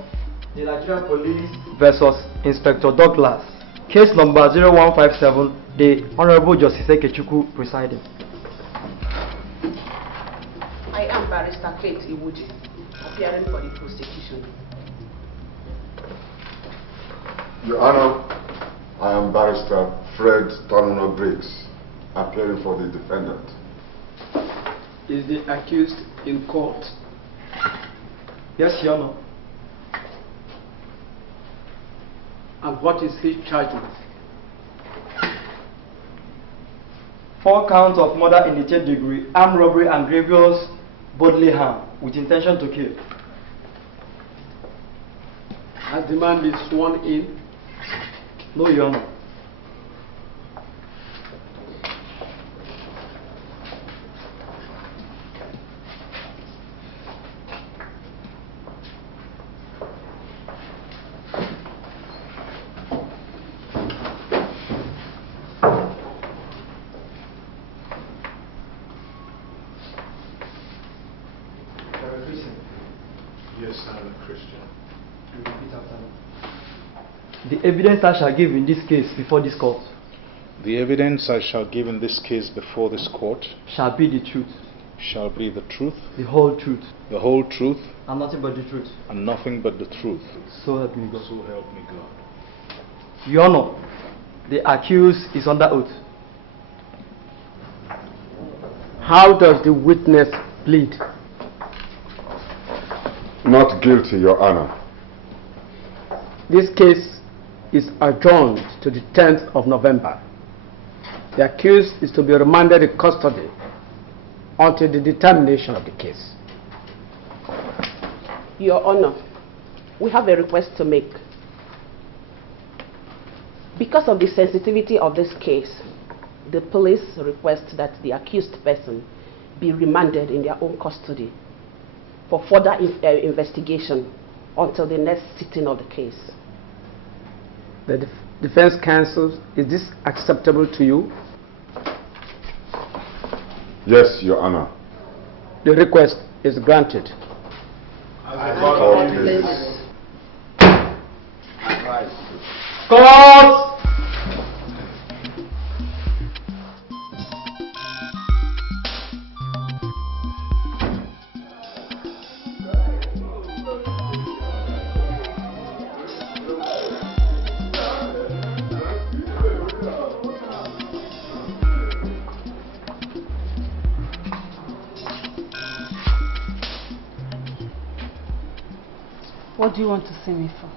the Nigerian Police versus Inspector Douglas. Case number 0157, the Honorable Justice Ekechukwu presiding. I am Barrister Kate Iwuji, appearing for the prosecution. Your Honor, I am Barrister Fred Tonuno Briggs, appearing for the defendant. Is the accused in court? Yes, Your Honor. And what is his charge with? 4 counts of murder in the 3rd degree, armed robbery and grievous bodily harm with intention to kill. Has the man been sworn in? No, Your Honor. The evidence I shall give in this case before this court. The evidence I shall give in this case before this court shall be the truth. Shall be the truth. The whole truth. The whole truth. And nothing but the truth. And nothing but the truth. So help me God. So help me God. Your Honor, the accused is under oath. How does the witness plead? Not guilty, Your Honor. This case is adjourned to the 10th of November. The accused is to be remanded in custody until the determination of the case. Your Honor, we have a request to make. Because of the sensitivity of this case, the police request that the accused person be remanded in their own custody for further investigation until the next sitting of the case. The defense counsel, is this acceptable to you? Yes, Your Honor. The request is granted. Court! What do you want to see me for?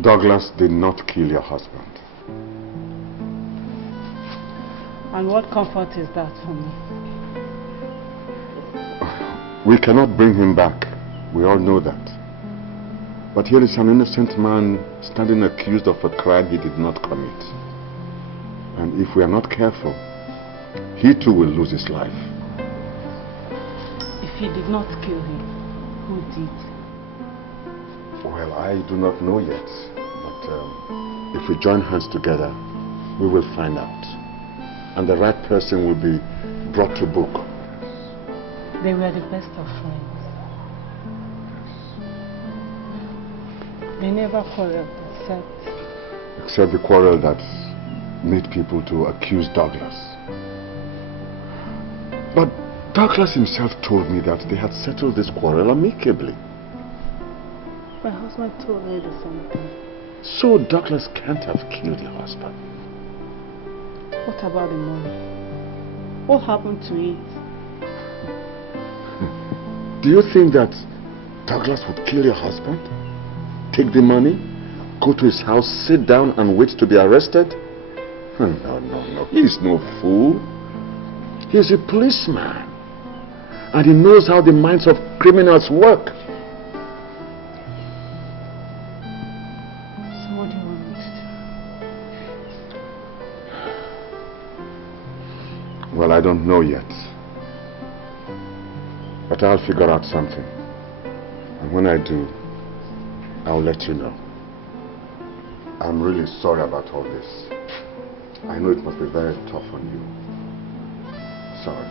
Douglas did not kill your husband. And what comfort is that for me? We cannot bring him back. We all know that. But here is an innocent man standing accused of a crime he did not commit. And if we are not careful, he too will lose his life. If he did not kill him, who did? Well, I do not know yet. But if we join hands together, we will find out. And the right person will be brought to book. They were the best of friends. They never quarreled except the quarrel that made people to accuse Douglas. But Douglas himself told me that they had settled this quarrel amicably. My husband told me the same thing. So Douglas can't have killed your husband. What about the money? What happened to it? Do you think that Douglas would kill your husband? Take the money, go to his house, sit down and wait to be arrested? No. He's no fool. He's a policeman. And he knows how the minds of criminals work. So what do you want me to do? Well, I don't know yet. But I'll figure out something. And when I do, I'll let you know. I'm really sorry about all this. I know it must be very tough on you. Sorry.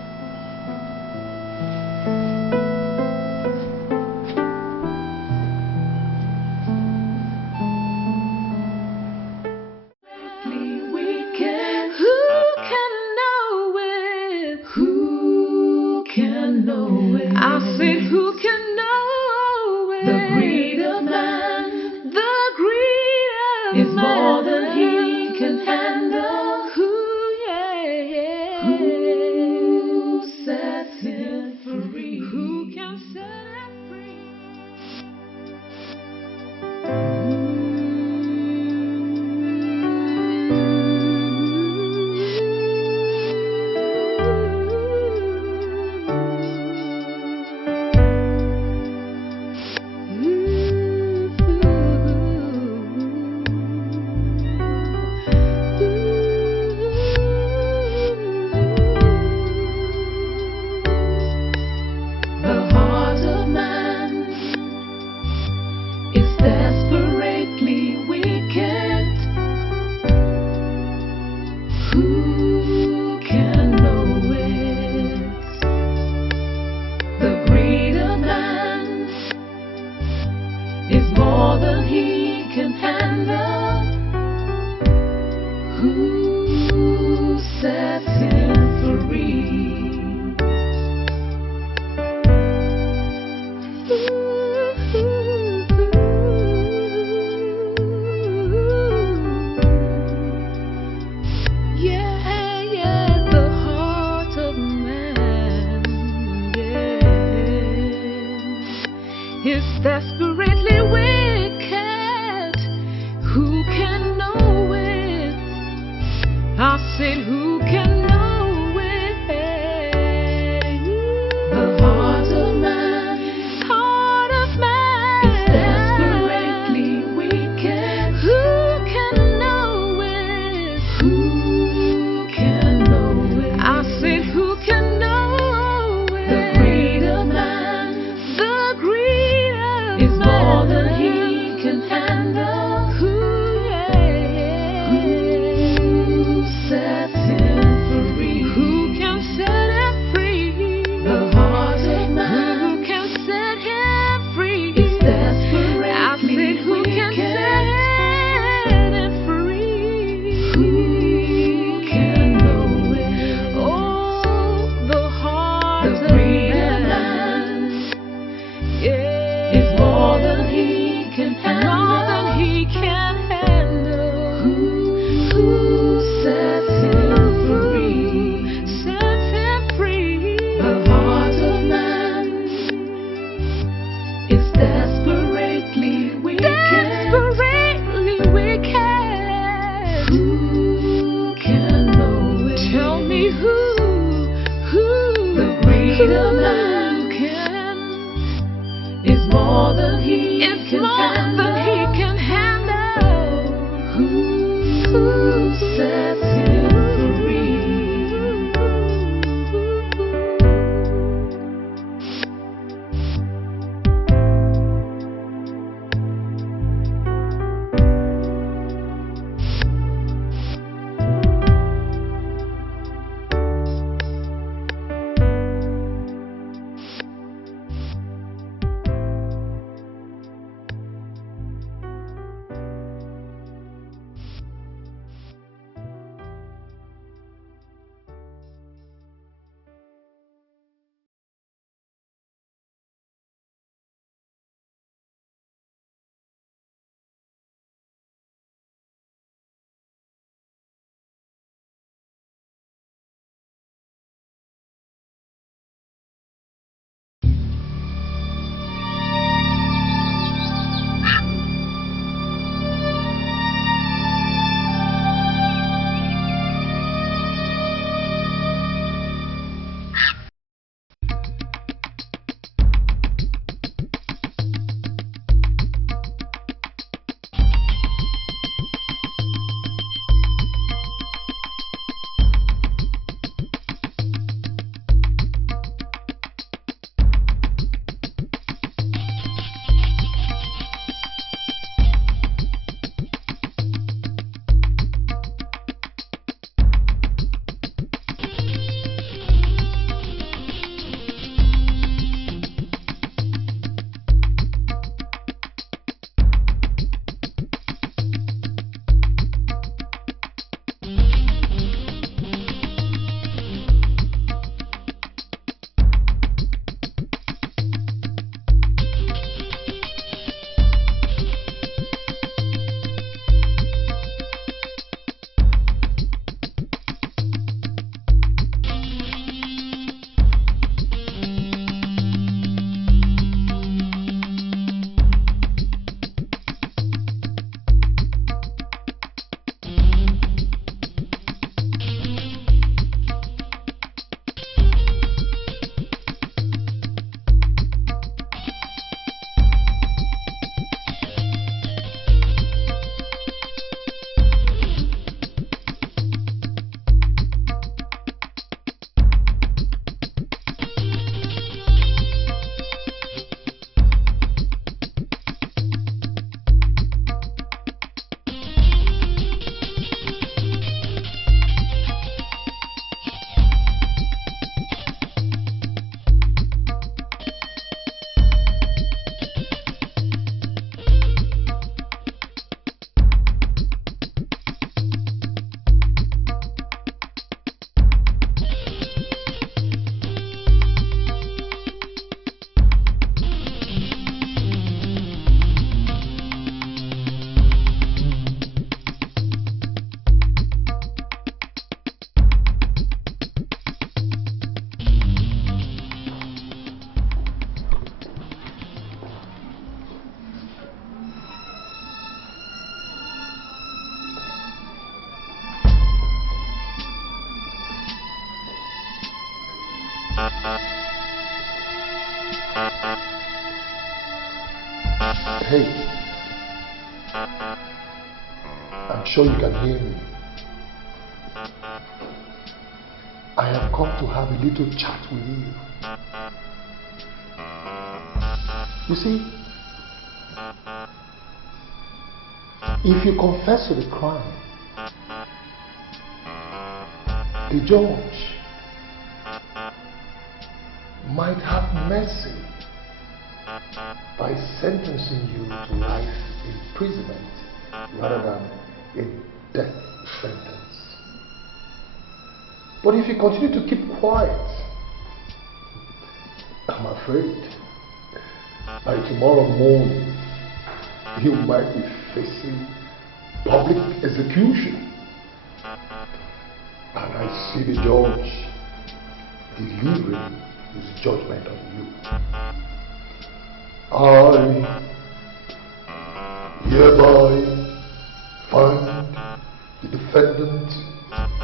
Who sets him free? Hey, I'm sure you can hear me. I have come to have a little chat with you. You see, if you confess to the crime, the judge might have mercy by sentencing you to life imprisonment rather than a death sentence. But if you continue to keep quiet, I'm afraid by tomorrow morning you might be facing public execution. And I see the judge delivering his judgment on you. I hereby find the defendant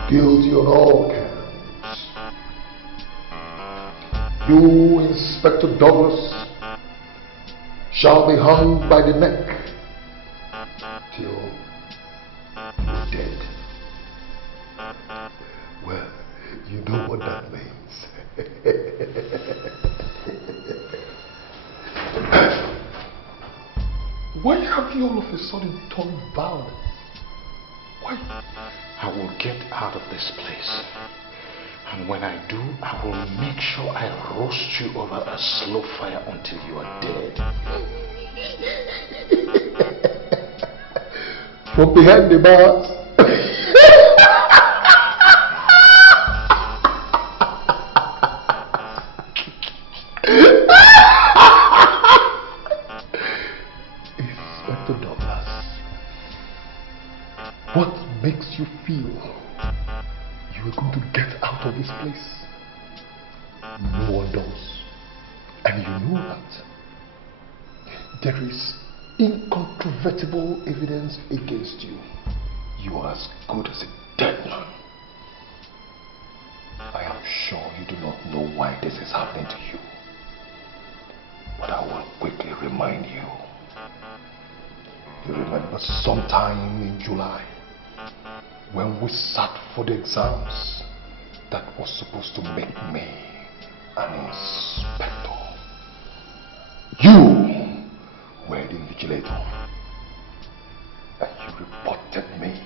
guilty on all counts. You, Inspector Douglas, shall be hung by the neck till you're dead. flames. Why have you all of a sudden turned violent? Why? I will get out of this place. And when I do, I will make sure I roast you over a slow fire until you are dead. From behind the bars. Inspector Douglas, what makes you feel you are going to get out of this place? No one does. And you know that there is incontrovertible evidence against you. You are as good as a dead man. I am sure you do not know why this is happening to you. But I will quickly remind you. You remember sometime in July when we sat for the exams that was supposed to make me an inspector. You were the invigilator and you reported me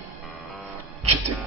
for cheating.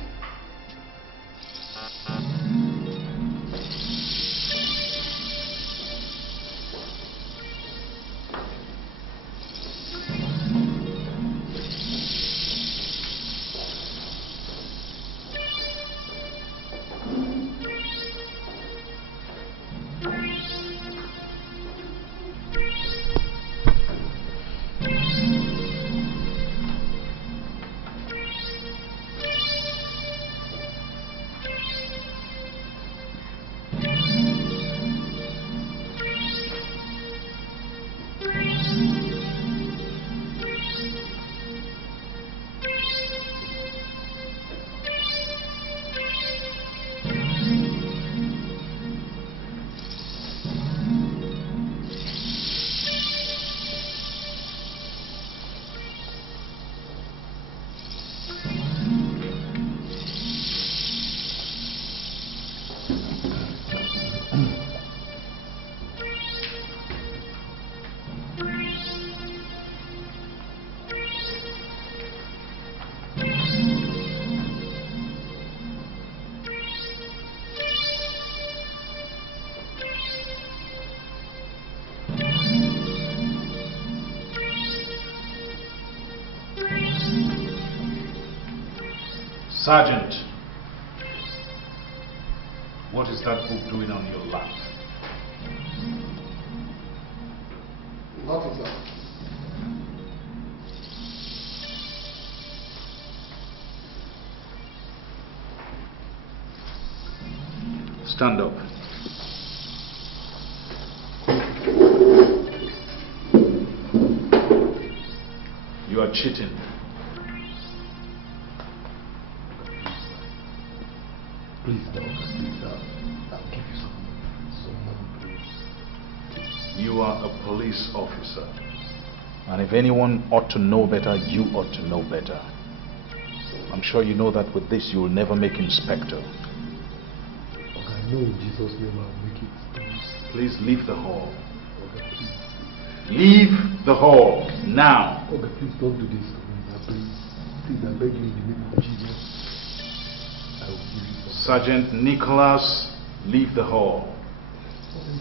Sergeant, what is that book doing on your lap? Nothing, sir. Stand up. You are cheating. Please, doctor, please, I'll give you some money, please. You are a police officer. And if anyone ought to know better, you ought to know better. I'm sure you know that with this you will never make inspector. Okay, I know in Jesus' name I'll make it. Please leave the hall. Okay, please. Leave the hall now. Okay, please don't do this to me, now, please. Please, I beg you in the name of Jesus. I will give you some. Sergeant Nicholas, leave the hall.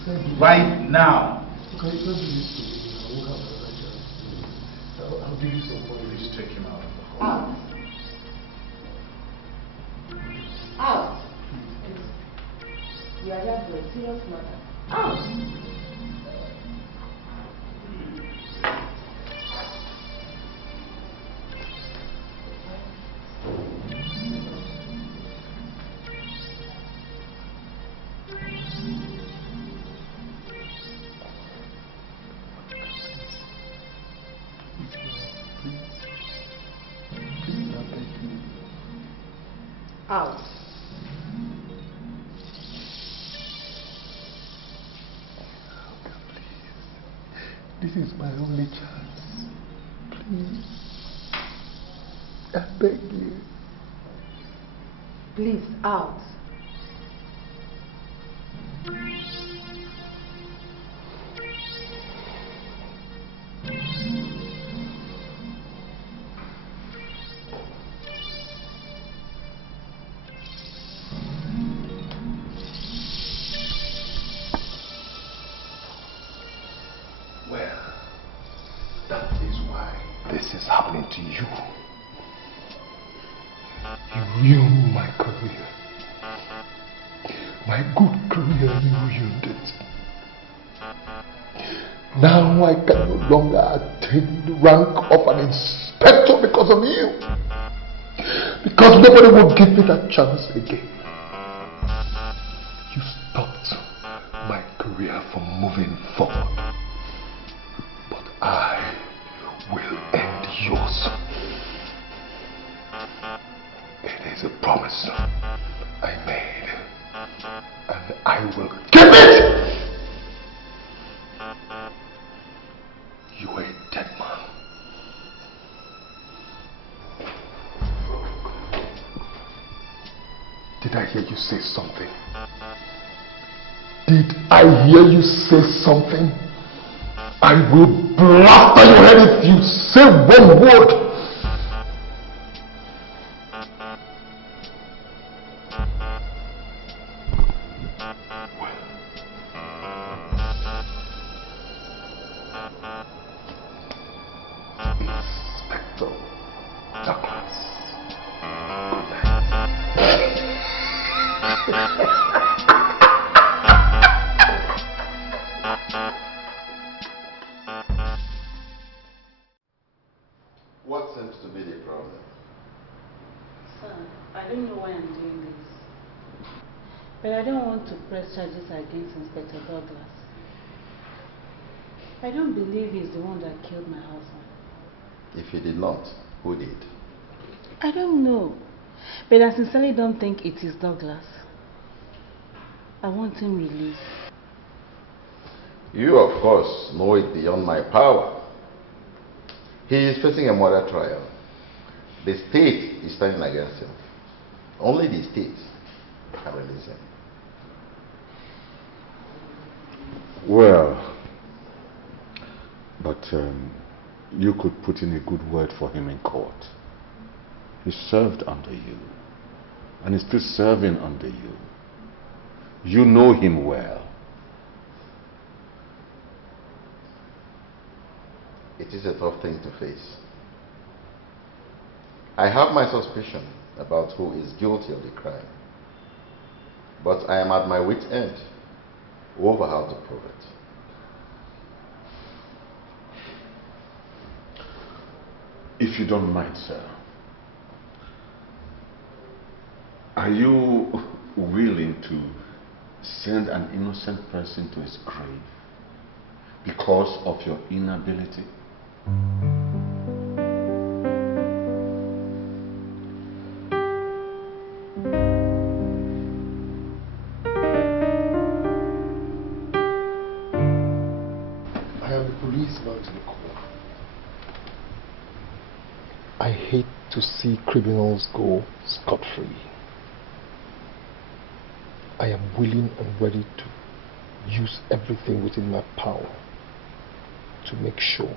Okay, right now. Okay, don't do this to me. I won't have another chance. I'll give you some money. Please take him out of the hall. Out. Out. We are here for a serious matter. Out. Out. This is my only chance. Please. I beg you. Please, out. happening to you. You ruined my career. My good career, you ruined it. Now I can no longer attain the rank of an inspector because of you. Because nobody will give me that chance again. You stopped my career from moving forward. But I will end yours. It is a promise I made, and I will keep it! You are a dead man. Did I hear you say something? Did I hear you say something? I will blast on your head if you say one word. Inspector Douglas. Good night. What seems to be the problem? Sir, I don't know why I'm doing this. But I don't want to press charges against Inspector Douglas. I don't believe he's the one that killed my husband. If he did not, who did? I don't know. But I sincerely don't think it is Douglas. I want him released. You, of course, know it beyond my power. He is facing a murder trial. The state is standing against him. Only the state can release him. Well, but you could put in a good word for him in court. He served under you, and is still serving under you. You know him well. It is a tough thing to face. I have my suspicion about who is guilty of the crime, but I am at my wit's end over how to prove it. If you don't mind, sir, are you willing to send an innocent person to his grave because of your inability? I am the policeman to the court. I hate to see criminals go scot-free. I am willing and ready to use everything within my power to make sure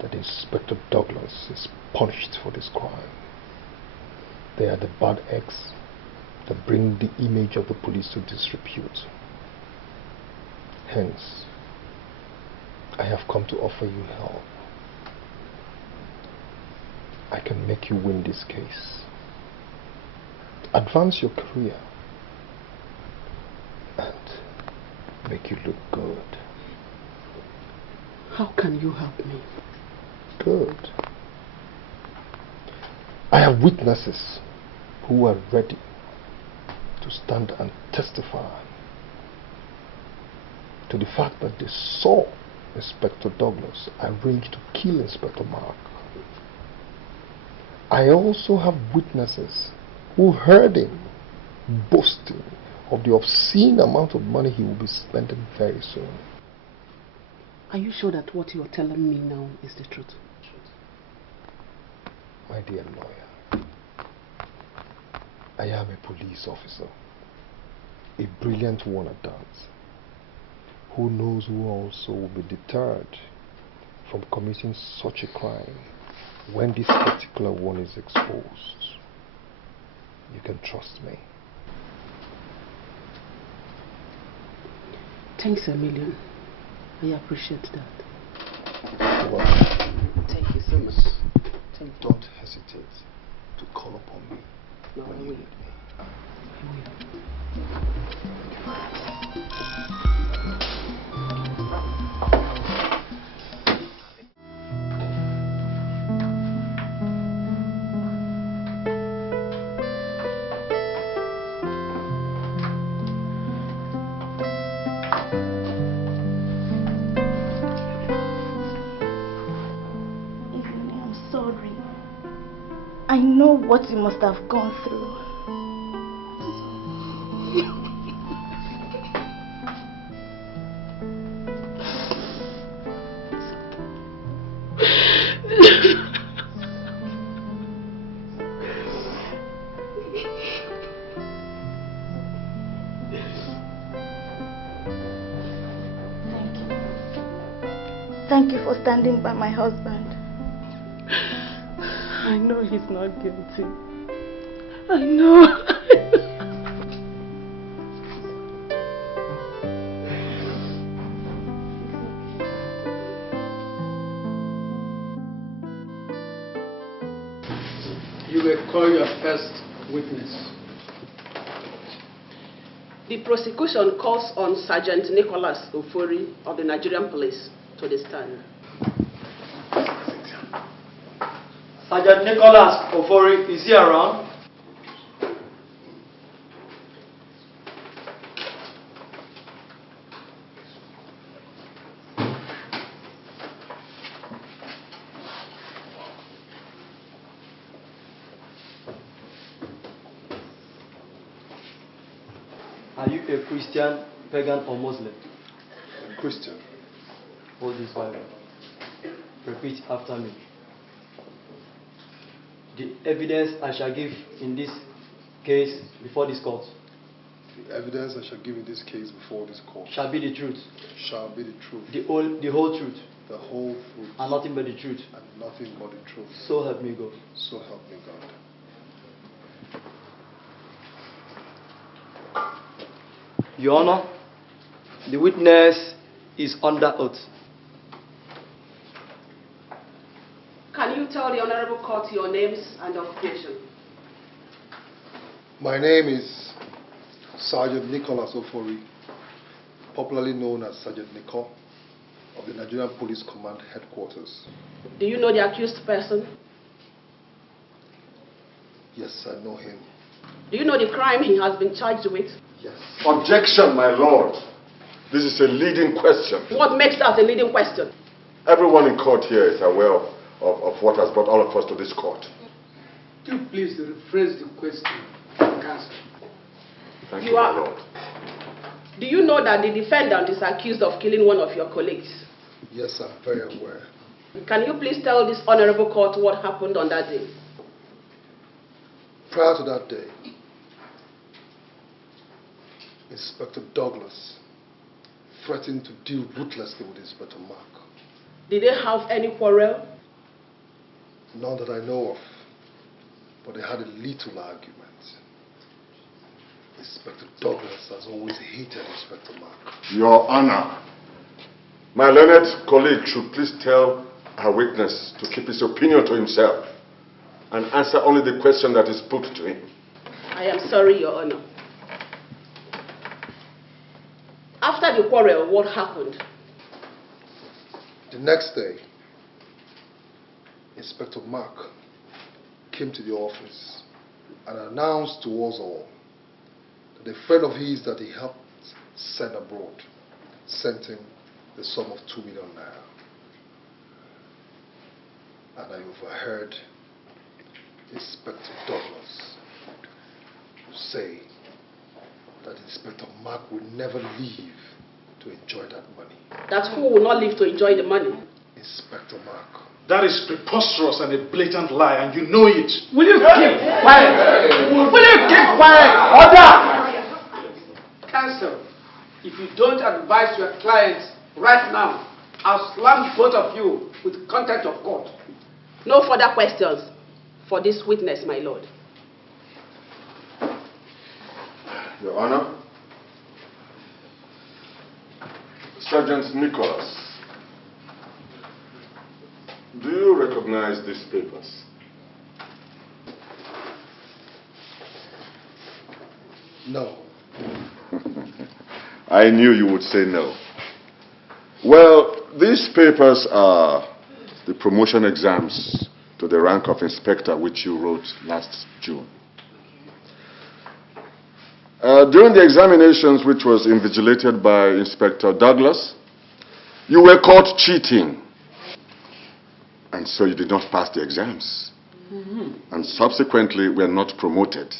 that Inspector Douglas is punished for this crime. They are the bad eggs that bring the image of the police to disrepute. Hence, I have come to offer you help. I can make you win this case, advance your career, and make you look good. How can you help me? Good. I have witnesses who are ready to stand and testify to the fact that they saw Inspector Douglas arrange to kill Inspector Mark. I also have witnesses who heard him boasting of the obscene amount of money he will be spending very soon. Are you sure that what you are telling me now is the truth? My dear lawyer, I am a police officer, a brilliant one at that, who knows who also will be deterred from committing such a crime when this particular one is exposed. You can trust me. Thanks a million. I appreciate that. You're welcome. Thank you so much. Don't hesitate to call upon me when you need me. I know what you must have gone through. Thank you for standing by my husband. I know he's not guilty. I know. You will call your first witness. The prosecution calls on Sergeant Nicholas Ofori of the Nigerian police to the stand. Sergeant Nicholas Ofori, is he around? Are you a Christian, pagan, or Muslim? Christian. Hold this Bible. Repeat after me. The evidence I shall give in this case before this court. The evidence I shall give in this case before this court. Shall be the truth. Shall be the truth. The whole truth. The whole truth. And nothing but the truth. And nothing but the truth. So help me God. So help me God. Your Honor, the witness is under oath. Can you tell the Honorable Court your names and occupation? My name is Sergeant Nicholas Ofori, popularly known as Sergeant Nico, of the Nigerian Police Command Headquarters. Do you know the accused person? Yes, I know him. Do you know the crime he has been charged with? Yes. Objection, my lord. This is a leading question. What makes that a leading question? Everyone in court here is aware of what has brought all of us to this court. Do please rephrase the question, counsel. Thank you, my lord. Do you know that the defendant is accused of killing one of your colleagues? Yes, I'm very aware. Can you please tell this honorable court what happened on that day? Prior to that day, Inspector Douglas threatened to deal ruthlessly with Inspector Mark. Did they have any quarrel? None that I know of, but they had a little argument. Inspector Douglas has always hated Inspector Mark. Your Honor, my learned colleague should please tell our witness to keep his opinion to himself and answer only the question that is put to him. I am sorry, Your Honor. After the quarrel, what happened? The next day, Inspector Mark came to the office and announced to us all that a friend of his that he helped send abroad sent him the sum of 2 million naira. And I overheard Inspector Douglas say that Inspector Mark would never leave to enjoy that money. That who will not live to enjoy the money? Inspector Mark. That is preposterous and a blatant lie, and you know it. Will you keep quiet? Will you keep quiet? Order! Counsel, if you don't advise your clients right now, I'll slam both of you with contempt of court. No further questions for this witness, my lord. Your Honor, Sergeant Nicholas, do you recognize these papers? No. I knew you would say no. Well, these papers are the promotion exams to the rank of inspector which you wrote last June. During the examinations which was invigilated by Inspector Douglas, you were caught cheating. And so you did not pass the exams. And subsequently were not promoted.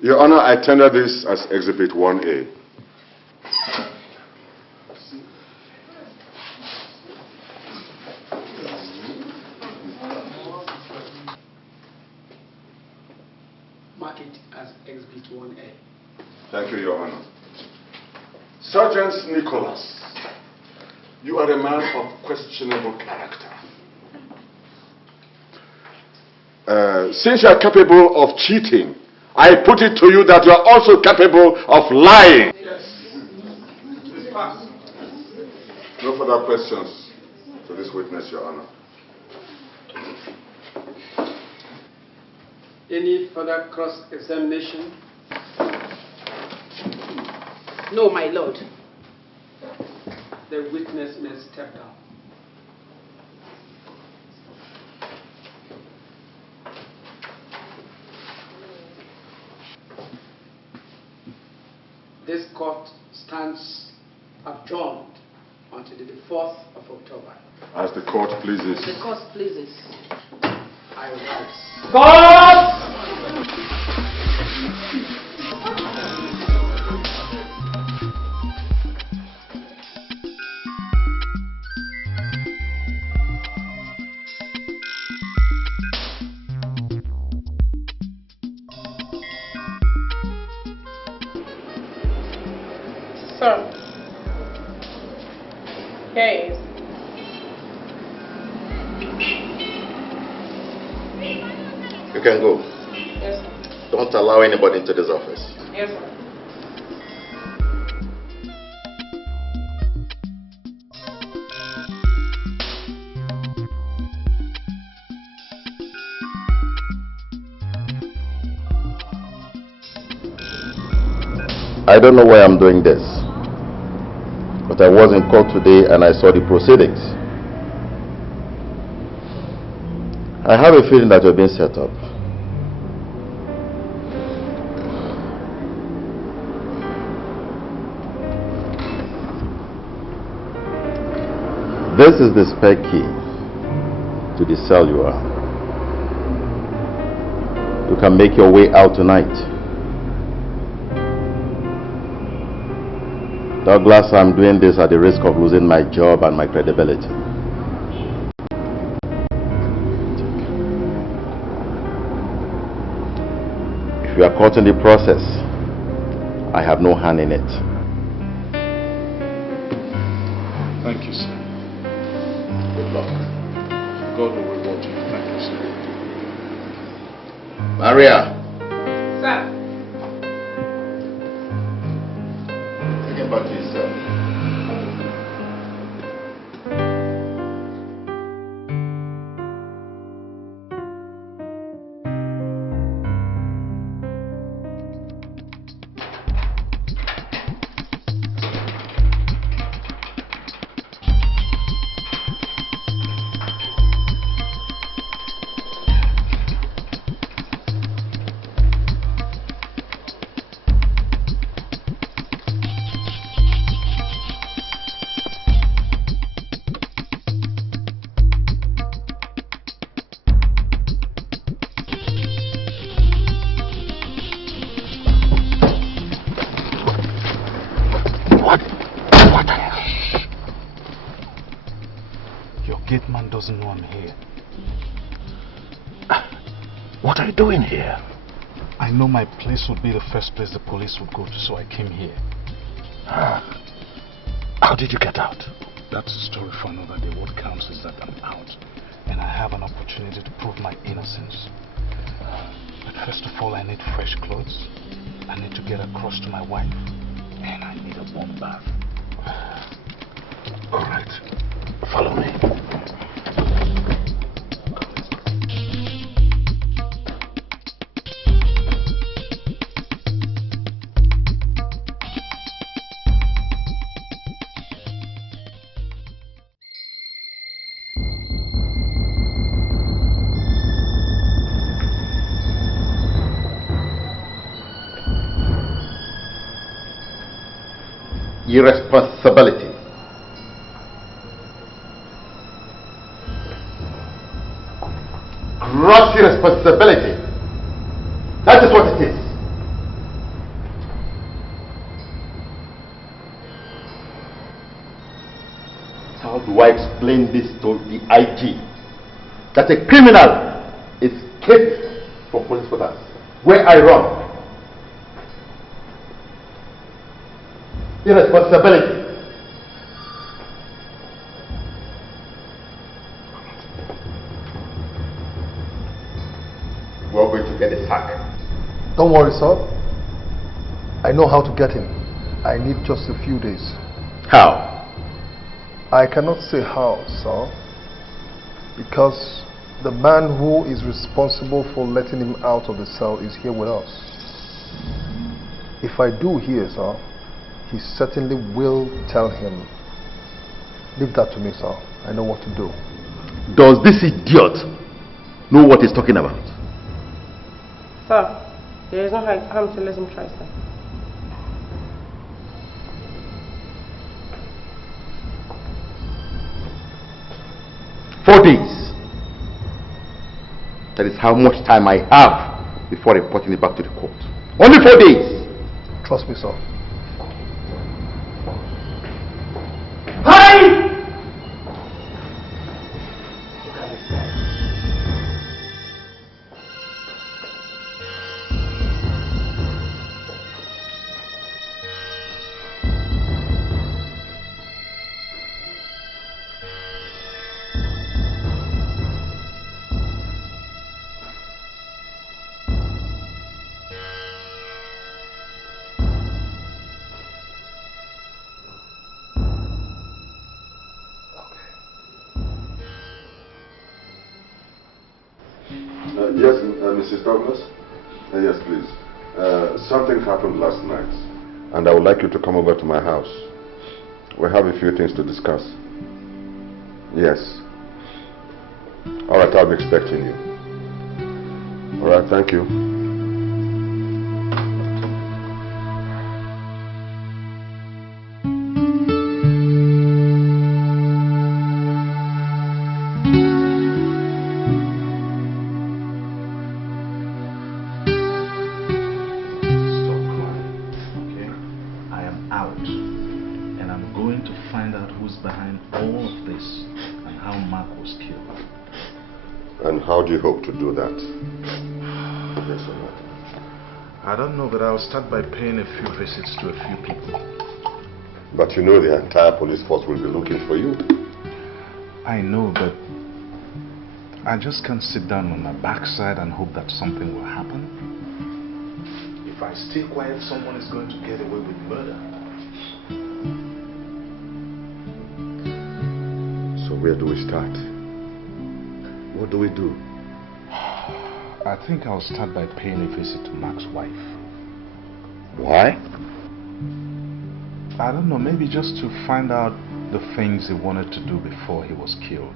Your Honor, I tender this as Exhibit 1A. Mark it as Exhibit 1A. Thank you, Your Honor. Sergeant Nicholas, you are a man of questionable character. Since you are capable of cheating, I put it to you that you are also capable of lying. Yes. No further questions to this witness, Your Honor. Any further cross-examination? No, my lord. The witness may step down. This court stands adjourned until the 4th of October. As the court pleases. The court pleases. I rise. God! Sir. Here he is. You can go. Yes, sir. Don't allow anybody into this office. Yes, sir. I don't know why I'm doing this, but I was in court today and I saw the proceedings. I have a feeling that you're being set up. This is the spare key to the cell you are. You can make your way out tonight. Douglas, I'm doing this at the risk of losing my job and my credibility. If you are caught in the process, I have no hand in it. Thank you, sir. Good luck. God will reward you. Thank you, sir. Maria. Sir. Take him back to his cell. Doesn't know I'm here. What are you doing here? I know my place would be the first place the police would go to, so I came here. How did you get out? That's a story for another day. What counts is that I'm out, and I have an opportunity to prove my innocence. But first of all, I need fresh clothes. I need to get across to my wife, and I need a warm bath. All right, follow me. irresponsibility. Gross irresponsibility. That is what it is. How do I explain this to the IG? That a criminal escaped from police quarters where I run. Irresponsibility. We're going to get a sack. Don't worry, sir. I know how to get him. I need just a few days. How? I cannot say how, sir. Because the man who is responsible for letting him out of the cell is here with us. If I do here, sir, he certainly will tell him. Leave that to me, sir. I know what to do. Does this idiot know what he's talking about? Sir, there is no harm to let him try, sir. "4 days. That is how much time I have before reporting it back to the court. Only 4 days. Trust me, sir. Hi! Yes, Mrs. Douglas? Yes, please. Something happened last night, and I would like you to come over to my house. We have a few things to discuss. Yes. All right, I'll be expecting you. All right, thank you. How do you hope to do that? Yes or no? I don't know, but I'll start by paying a few visits to a few people. But you know the entire police force will be looking for you. I know, but I just can't sit down on my backside and hope that something will happen. If I stay quiet, someone is going to get away with murder. So where do we start? What do we do? I think I'll start by paying a visit to Mark's wife. Why? I don't know, maybe just to find out the things he wanted to do before he was killed.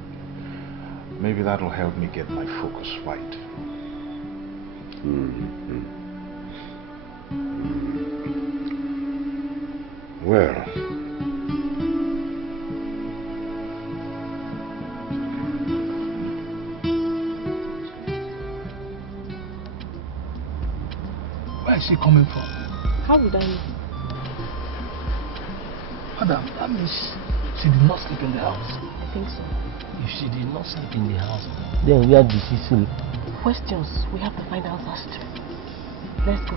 Maybe that'll help me get my focus right. Well, where is she coming from? How would I know? Madam, that means she did not sleep in the house. I think so. If she did not sleep in the house, then where did she sleep? Questions we have to find out first. Let's go.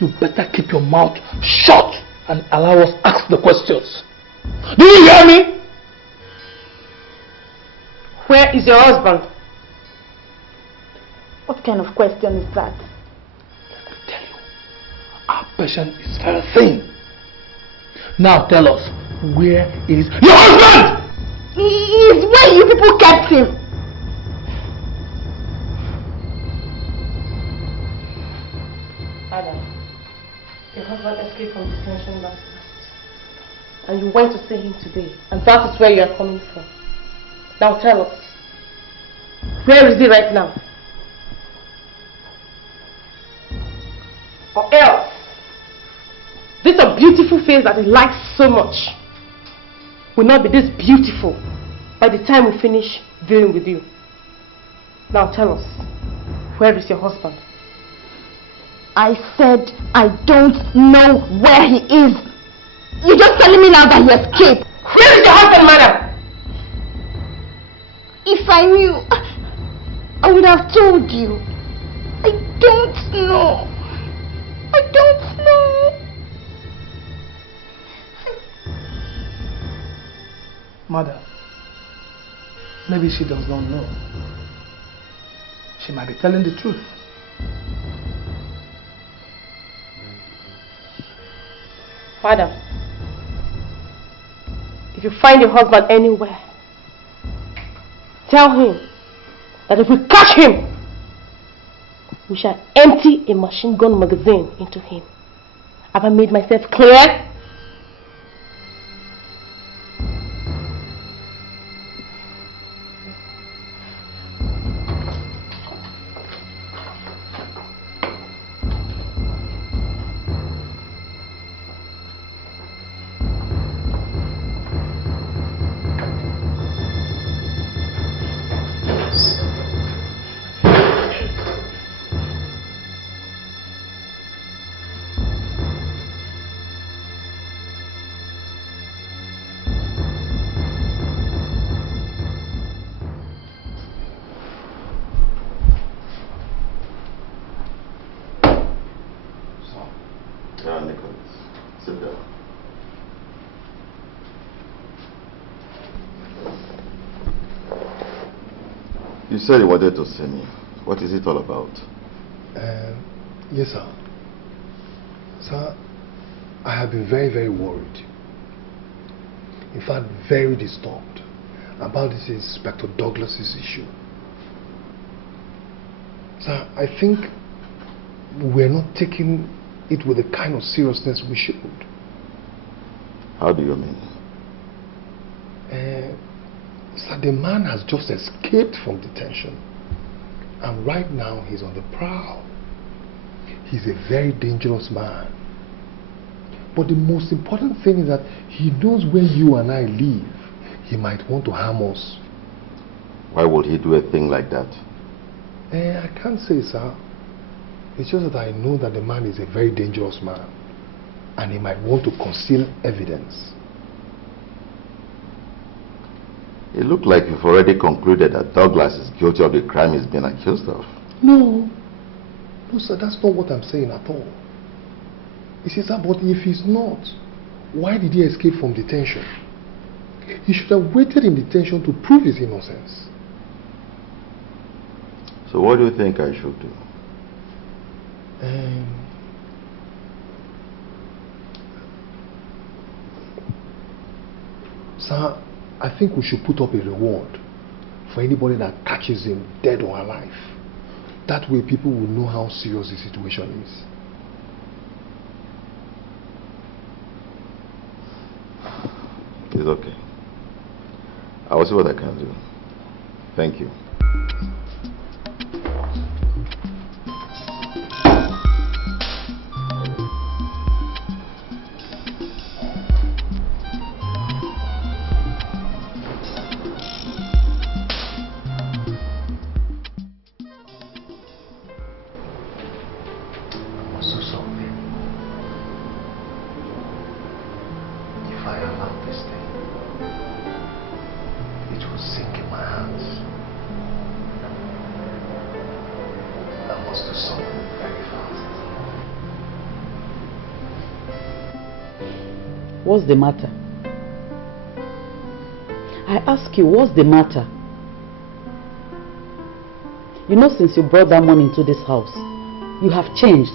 you better keep your mouth shut and allow us ask the questions. Do you hear me? Where is your husband? What kind of question is that? Let me tell you, our patient is very thin. Now tell us, where is your husband? He is where you people kept him. Adam, your husband escaped from detention last night. And you went to see him today. And that is where you are coming from. Now tell us, where is he right now? Or else, this a beautiful face that he likes so much will not be this beautiful by the time we finish dealing with you. Now tell us, where is your husband? I said I don't know where he is. You're just telling me now that he escaped. Where is your husband, madam? If I knew, I would have told you. I don't know. I don't know. Mother, maybe she does not know. She might be telling the truth. Madam, if you find your husband anywhere, tell him that if we catch him, we shall empty a machine gun magazine into him. Have I made myself clear? You said you wanted to see me. What is it all about? Yes, sir. Sir, I have been very, very worried. In fact, very disturbed about this Inspector Douglas's issue. Sir, I think we're not taking it with the kind of seriousness we should. How do you mean? Sir, the man has just escaped from detention. And right now he's on the prowl. He's a very dangerous man. But the most important thing is that he knows where you and I live. He might want to harm us. Why would he do a thing like that? I can't say, sir. It's just that I know that the man is a very dangerous man. And he might want to conceal evidence. It looked like you've already concluded that Douglas is guilty of the crime he's been accused of. No. No, sir, that's not what I'm saying at all. You see, sir, but if he's not, why did he escape from detention? He should have waited in detention to prove his innocence. So what do you think I should do? Sir, I think we should put up a reward for anybody that catches him dead or alive. That way people will know how serious the situation is. It's okay. I will see what I can do. Thank you. What's the matter? I ask you, what's the matter? You know, since you brought that money into this house, you have changed.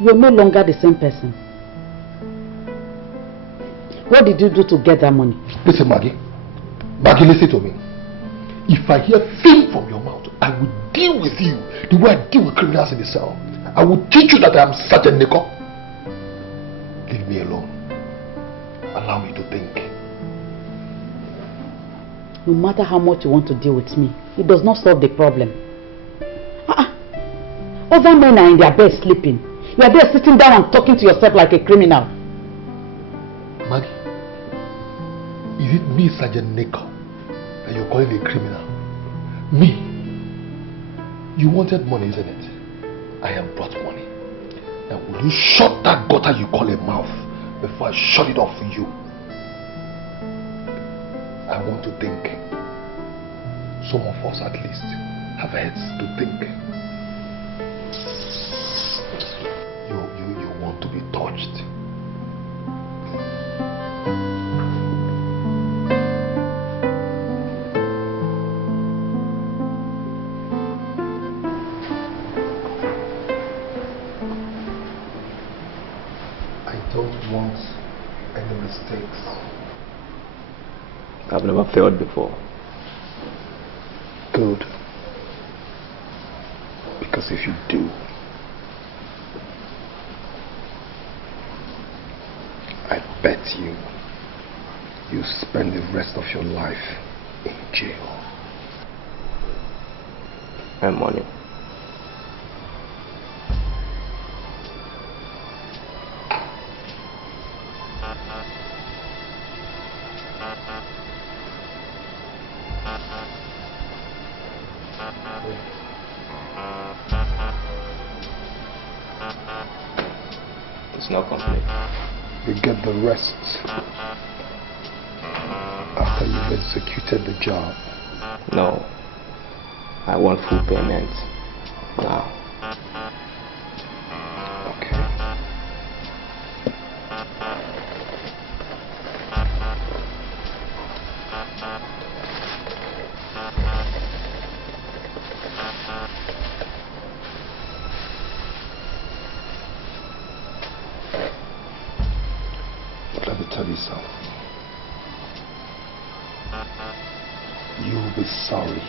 You're no longer the same person. What did you do to get that money? Listen, Maggie. Maggie, listen to me. If I hear thing from your mouth, I will deal with you the way I deal with criminals in the cell. I will teach you that I am Sergeant Nico. Leave me alone. Allow me to think. No matter how much you want to deal with me, it does not solve the problem. Other men are in their bed sleeping. You are there sitting down and talking to yourself like a criminal. Maggie, is it me, Sergeant Nico, that you're calling a criminal? Me? You wanted money, isn't it? I have brought money. Now will you shut that gutter you call a mouth before I shut it off for you? I want to think. Some of us at least have heads to think. You want to be touched. I don't want any mistakes. I've never failed before. Good. Because if you do, I bet you spend the rest of your life in jail. And money. It's not complete. You get the rest after you've executed the job. No. I want full payment now. Okay. But let me tell you something. You'll be sorry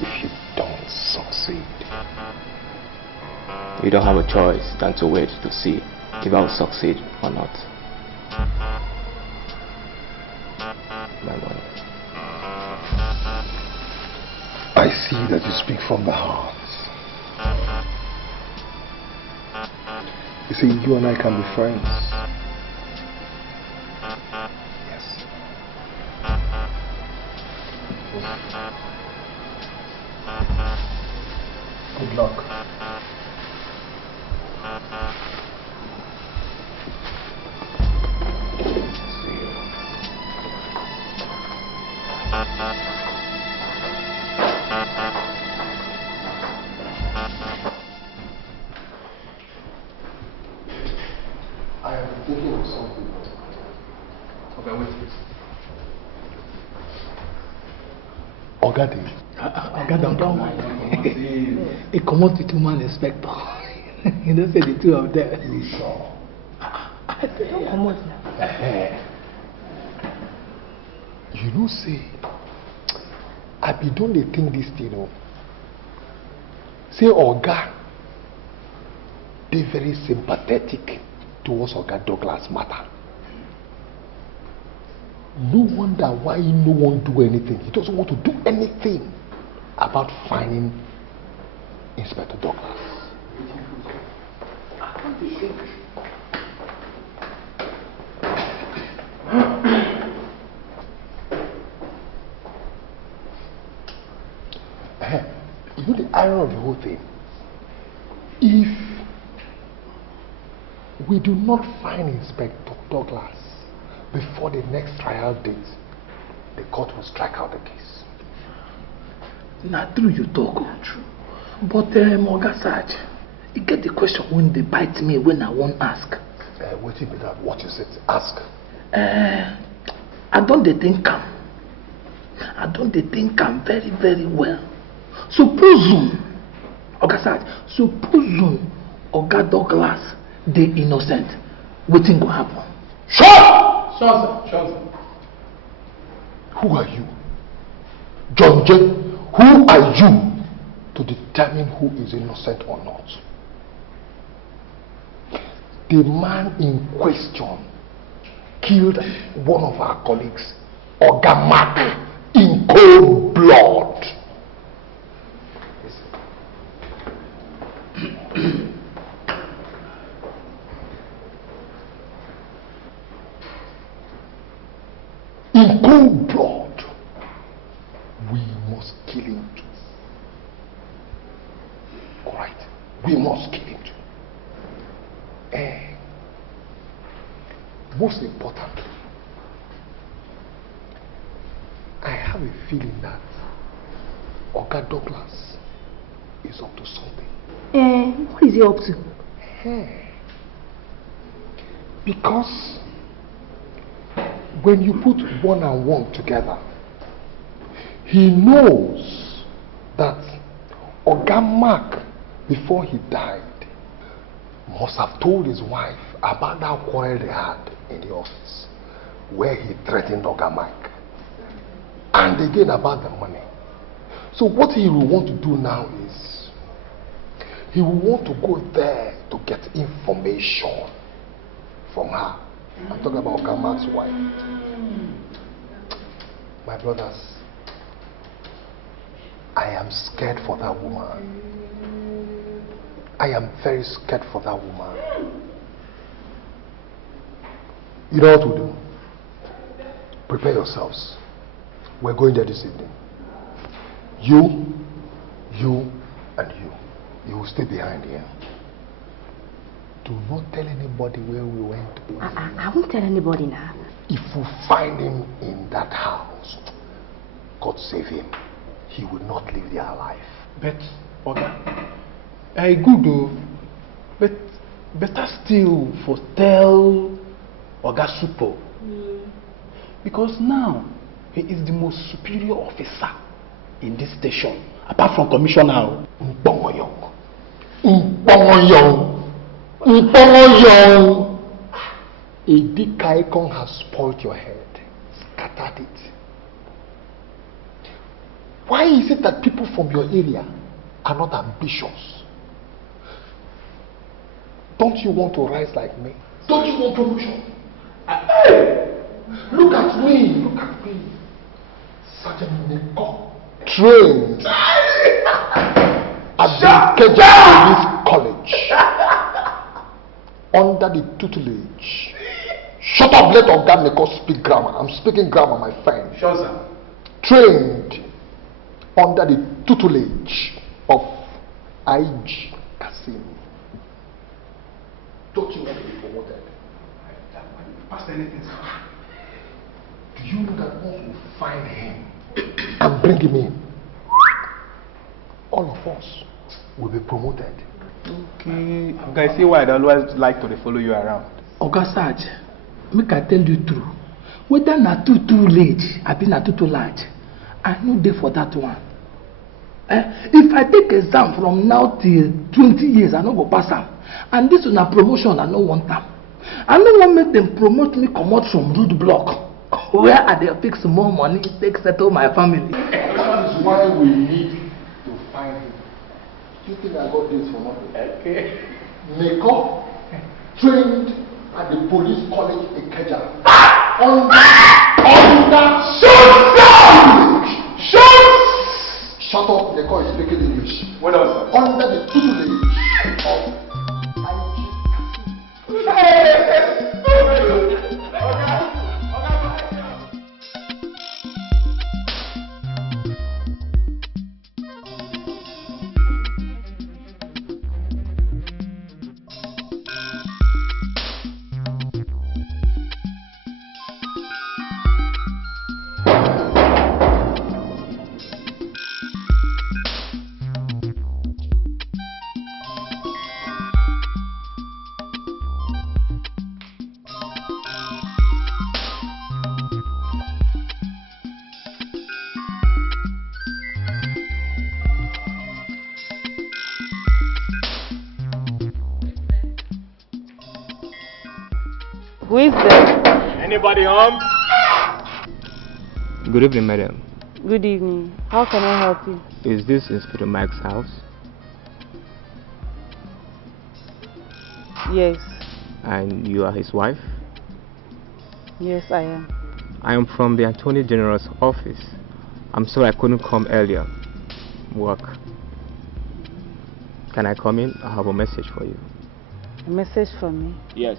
if you don't succeed. You don't have a choice than to wait to see if I'll succeed or not. My money. I see that you speak from the heart. You see, you and I can be friends. Yes. Good luck. I am thinking of something. Okay, wait. Oga, don't mind. He come out with two-man inspector. You don't say the two of them. You sure? I said, don't come out now. You know, say, I be don't they think this thing, you know. Say, Oga, they very sympathetic towards Oga Douglas matter. No wonder why no one do anything. He doesn't want to do anything about finding Inspector Douglas. I want to think. You know the irony of the whole thing? If we do not find Inspector Douglas before the next trial date, the court will strike out the case. Not true you talk. True. But Oga Sarge, You get the question when they bite me when I won't ask. What is that? What is it? Ask. I don't think I'm very, very well. Suppose Oga Douglas they innocent. What thing will happen? Shut! Sure, sir. Who are you? John J. Who are you to determine who is innocent or not? The man in question killed one of our colleagues, Oga Mark, in cold blood. In cold blood, we must kill him too. Alright, we must kill him too. And most importantly, I have a feeling that Oga Douglas is up to something. What is he up to? Because when you put one and one together, he knows that Oga Mark, before he died, must have told his wife about that quarrel they had in the office, where he threatened Oga Mark, and again about the money. So what he will want to do now is, he will want to go there to get information from her. I'm talking about Oga Mark's wife. My brothers, I am scared for that woman. I am very scared for that woman. You know what to do? Prepare yourselves. We're going there this evening. You, and you. You will stay behind here. Do not tell anybody where we went. I won't tell anybody now. If we find him in that house, God save him, he will not live there alive. But, Oga, good though. But better still for tell Oga Supo. Because now he is the most superior officer in this station, apart from Commissioner. A big icon has spoiled your head, scattered it. Why is it that people from your area are not ambitious? Don't you want to rise like me? Don't you want promotion? Hey! Look at me! Look at me! Sergeant Nico, trained at the Nigerian Police College under the tutelage. Shut up, let Oga Nico speak grammar. I'm speaking grammar, my friend. Sure, sir. Trained under the tutelage of IG Kasim. Don't you want to be promoted? Past anything, sir. Do you know that once we find him and bring him in, all of us will be promoted? Okay. Guys, see why I always like to follow you around. Oga Sarge, make I tell you true. Whether na too late, I be na too large. I no dey for that one. If I take exam from now till 20 years, I no go pass am. And this is a promotion, I no want am. I no want make them promote me come out from roadblock, where I dey fix more money, take settle my family. That is why we need to find him. Do you think I got this for nothing? Okay. Nico, trained at the police college in Keja. Shut down! Shut up, Nico is speaking English. What else, sir? Under the tutelage of is there? Anybody home? Good evening, madam. Good evening. How can I help you? Is this Inspector Mike's house? Yes. And you are his wife? Yes, I am. I am from the Attorney General's office. I'm sorry I couldn't come earlier. Work. Can I come in? I have a message for you. A message for me? Yes.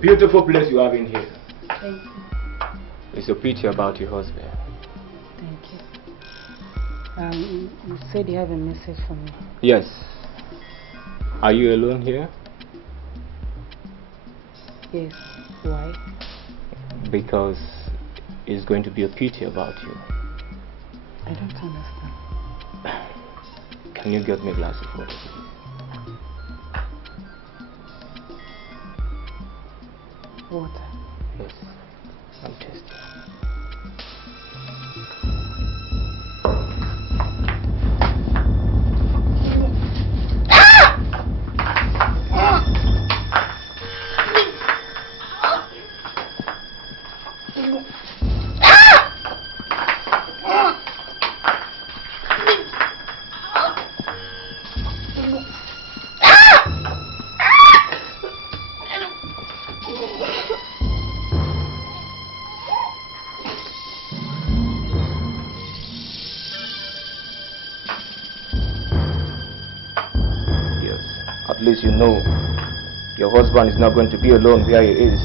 Beautiful place you have in here. Thank you. It's a pity about your husband. Thank you. You said you have a message for me. Yes. Are you alone here? Yes. Why? Because it's going to be a pity about you. I don't understand. Can you get me a glass of water, please? Water. Yes, I'm thirsty. At least you know your husband is not going to be alone where he is.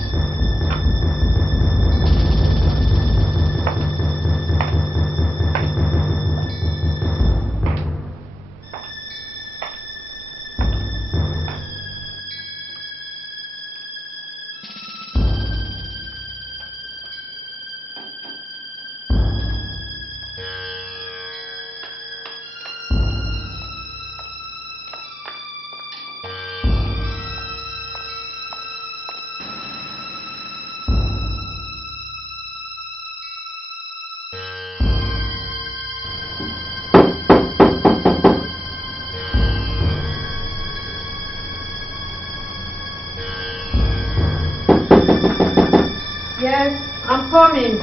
Yes, I'm coming.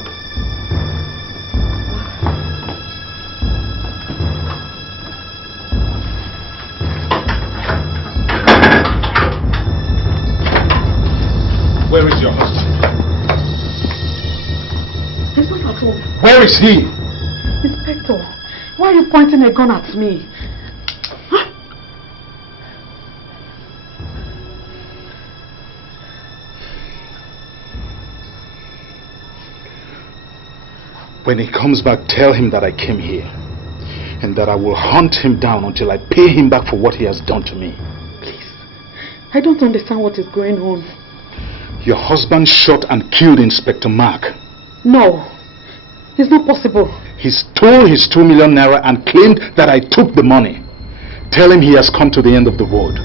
Where is your husband? He's not at home. Where is he? Inspector, why are you pointing a gun at me? When he comes back, tell him that I came here and that I will hunt him down until I pay him back for what he has done to me. Please, I don't understand what is going on. Your husband shot and killed Inspector Mark. No, it's not possible. He stole his 2 million naira and claimed that I took the money. Tell him he has come to the end of the road.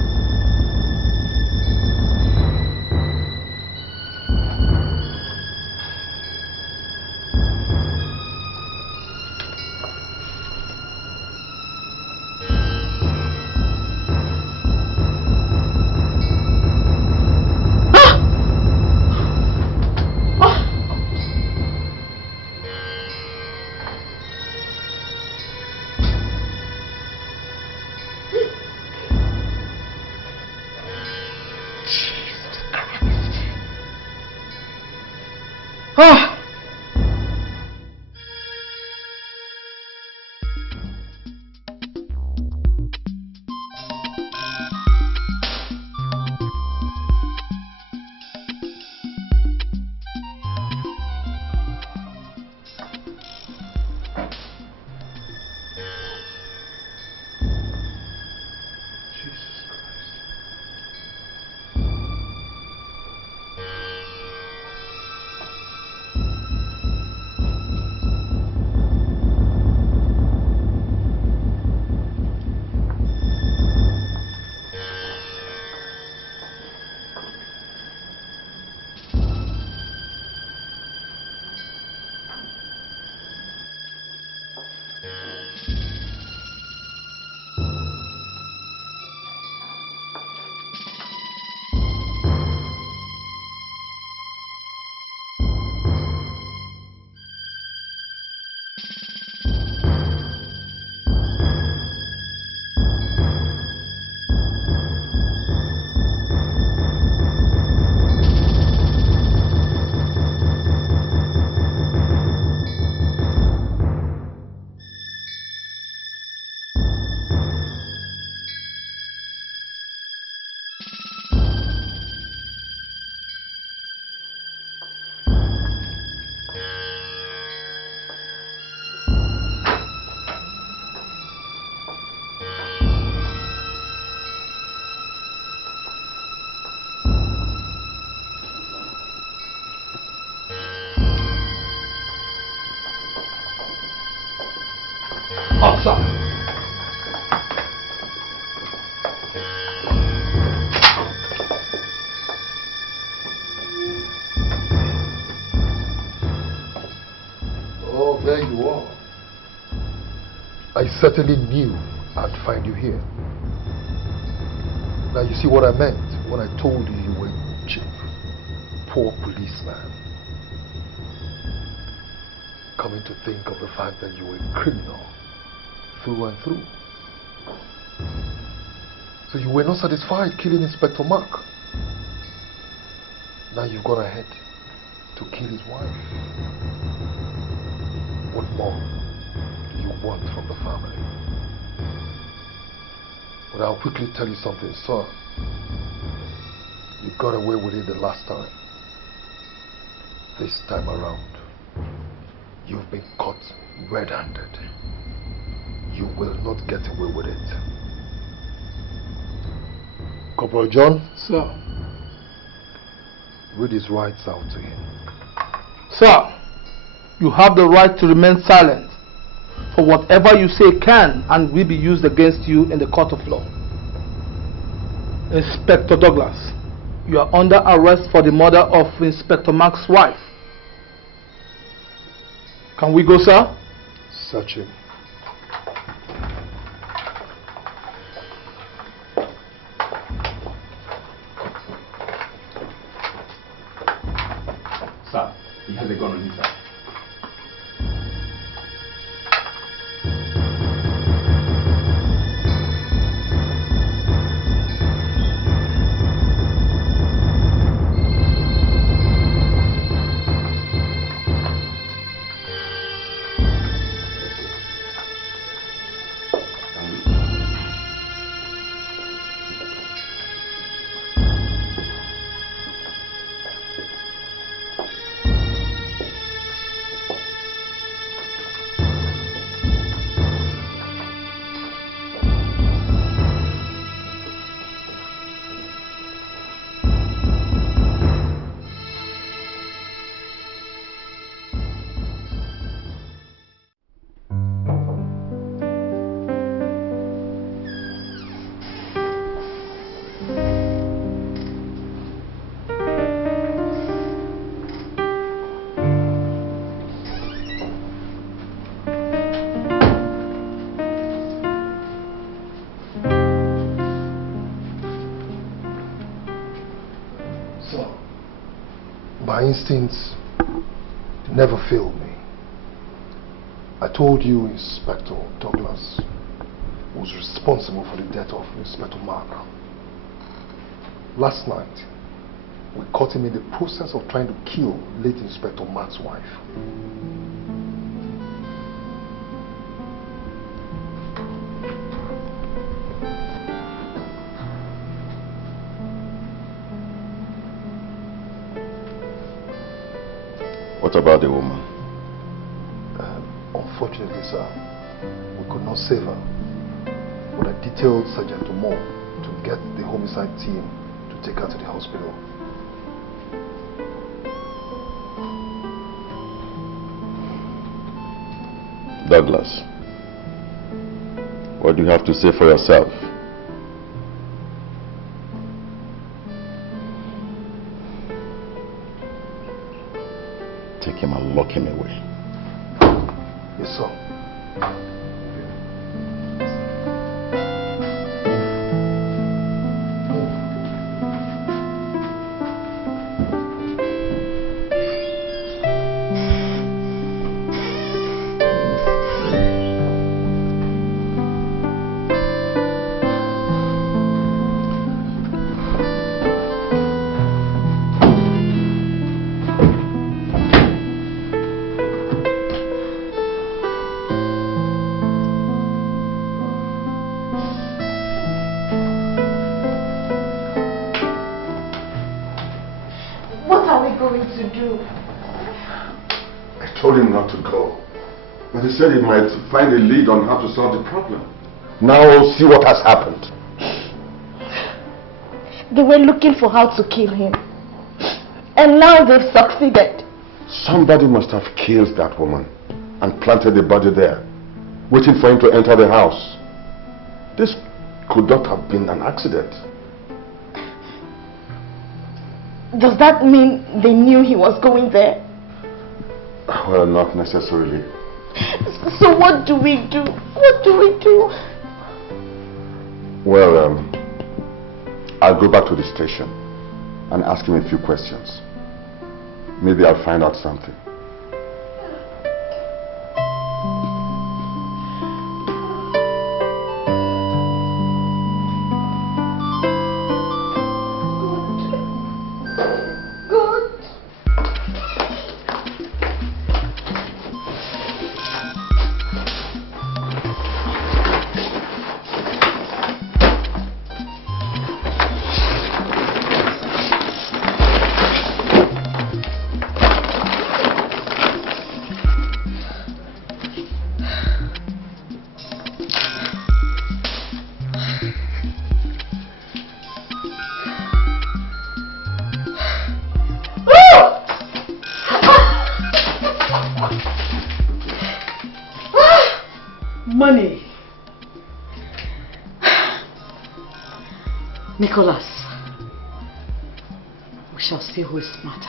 there you are. I certainly knew I'd find you here. Now you see what I meant when I told you you were a cheap, poor policeman. Coming to think of the fact that you were a criminal through and through. So you were not satisfied killing Inspector Mark. Now you've gone ahead to kill his wife. What more do you want from the family? But I'll quickly tell you something, sir. You got away with it the last time. This time around, you've been caught red-handed. You will not get away with it. Corporal John? Sir. Read his rights out to him. Sir, you have the right to remain silent, for whatever you say can and will be used against you in the court of law. Inspector Douglas, you are under arrest for the murder of Inspector Mark's wife. Can we go, sir? Search him. Sir, he has a gun on his side. My instincts never failed me. I told you Inspector Douglas was responsible for the death of Inspector Mark. Last night, we caught him in the process of trying to kill late Inspector Mark's wife. What about the woman? Unfortunately, sir, we could not save her. But I detailed Sergeant Omo to get the homicide team to take her to the hospital. Douglas, what do you have to say for yourself? Take him and lock him away. Yes, sir. He said he might find a lead on how to solve the problem. Now we'll see what has happened. They were looking for how to kill him. And now they've succeeded. Somebody must have killed that woman and planted the body there, waiting for him to enter the house. This could not have been an accident. Does that mean they knew he was going there? Well, not necessarily. So what do we do? What do we do? Well, I'll go back to the station and ask him a few questions. Maybe I'll find out something. Money. Nicholas, we shall see who is smarter.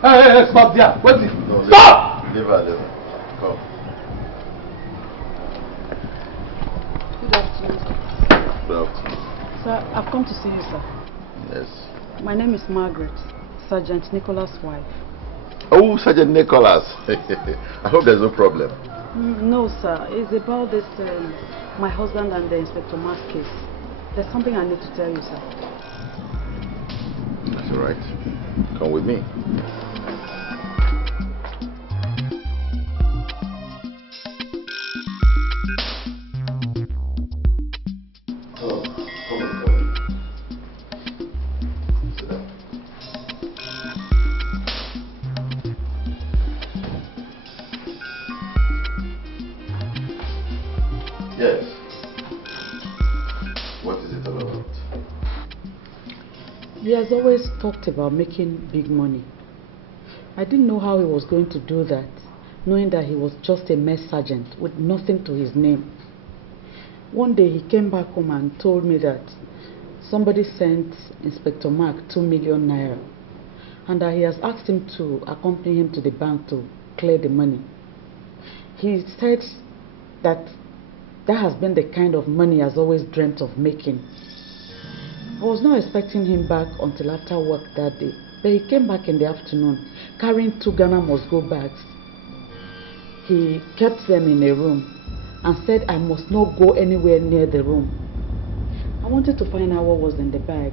Hey, stop there. Wait it. No, Stop! Leave her. Come. Good afternoon, sir. Good afternoon. Sir, I've come to see you, sir. Yes. My name is Margaret, Sergeant Nicholas' wife. Oh, Sergeant Nicholas. I hope there's no problem. No, sir. It's about this, my husband and the Inspector Mark's case. There's something I need to tell you, sir. That's all right. Come with me. Yes. What is it all about? He has always talked about making big money. I didn't know how he was going to do that, knowing that he was just a mess sergeant with nothing to his name. One day he came back home and told me that somebody sent Inspector Mark 2 million naira and that he has asked him to accompany him to the bank to clear the money. He said that has been the kind of money he has always dreamt of making. I was not expecting him back until after work that day, but he came back in the afternoon carrying 2 Ghana must-go bags. He kept them in a room and said I must not go anywhere near the room. I wanted to find out what was in the bag,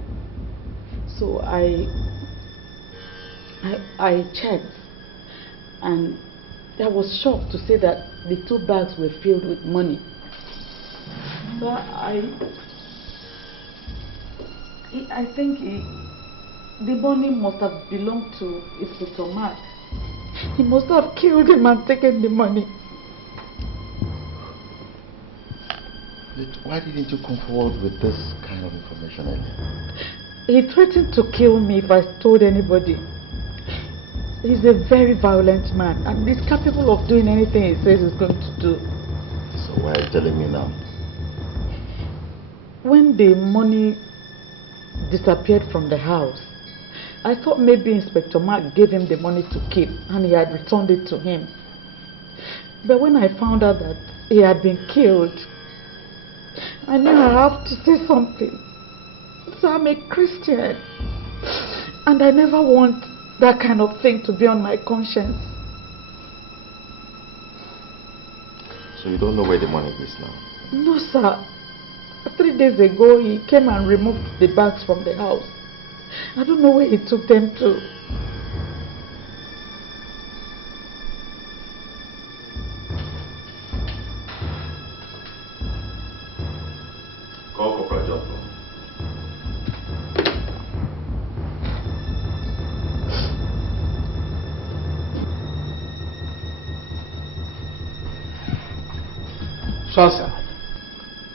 so I checked, and I was shocked to see that the 2 bags were filled with money. So I think the money must have belonged to Inspector Mark. He must have killed him and taken the money. Why didn't you come forward with this kind of information earlier? He threatened to kill me if I told anybody. He's a very violent man and he's capable of doing anything he says he's going to do. So why are you telling me now? When the money disappeared from the house, I thought maybe Inspector Mark gave him the money to keep and he had returned it to him. But when I found out that he had been killed, I knew I have to say something. So I'm a Christian and I never want that kind of thing to be on my conscience. So you don't know where the money is now? No, sir. 3 days ago, he came and removed the bags from the house. I don't know where he took them to. Call Corporal Johnson. Sure, sir.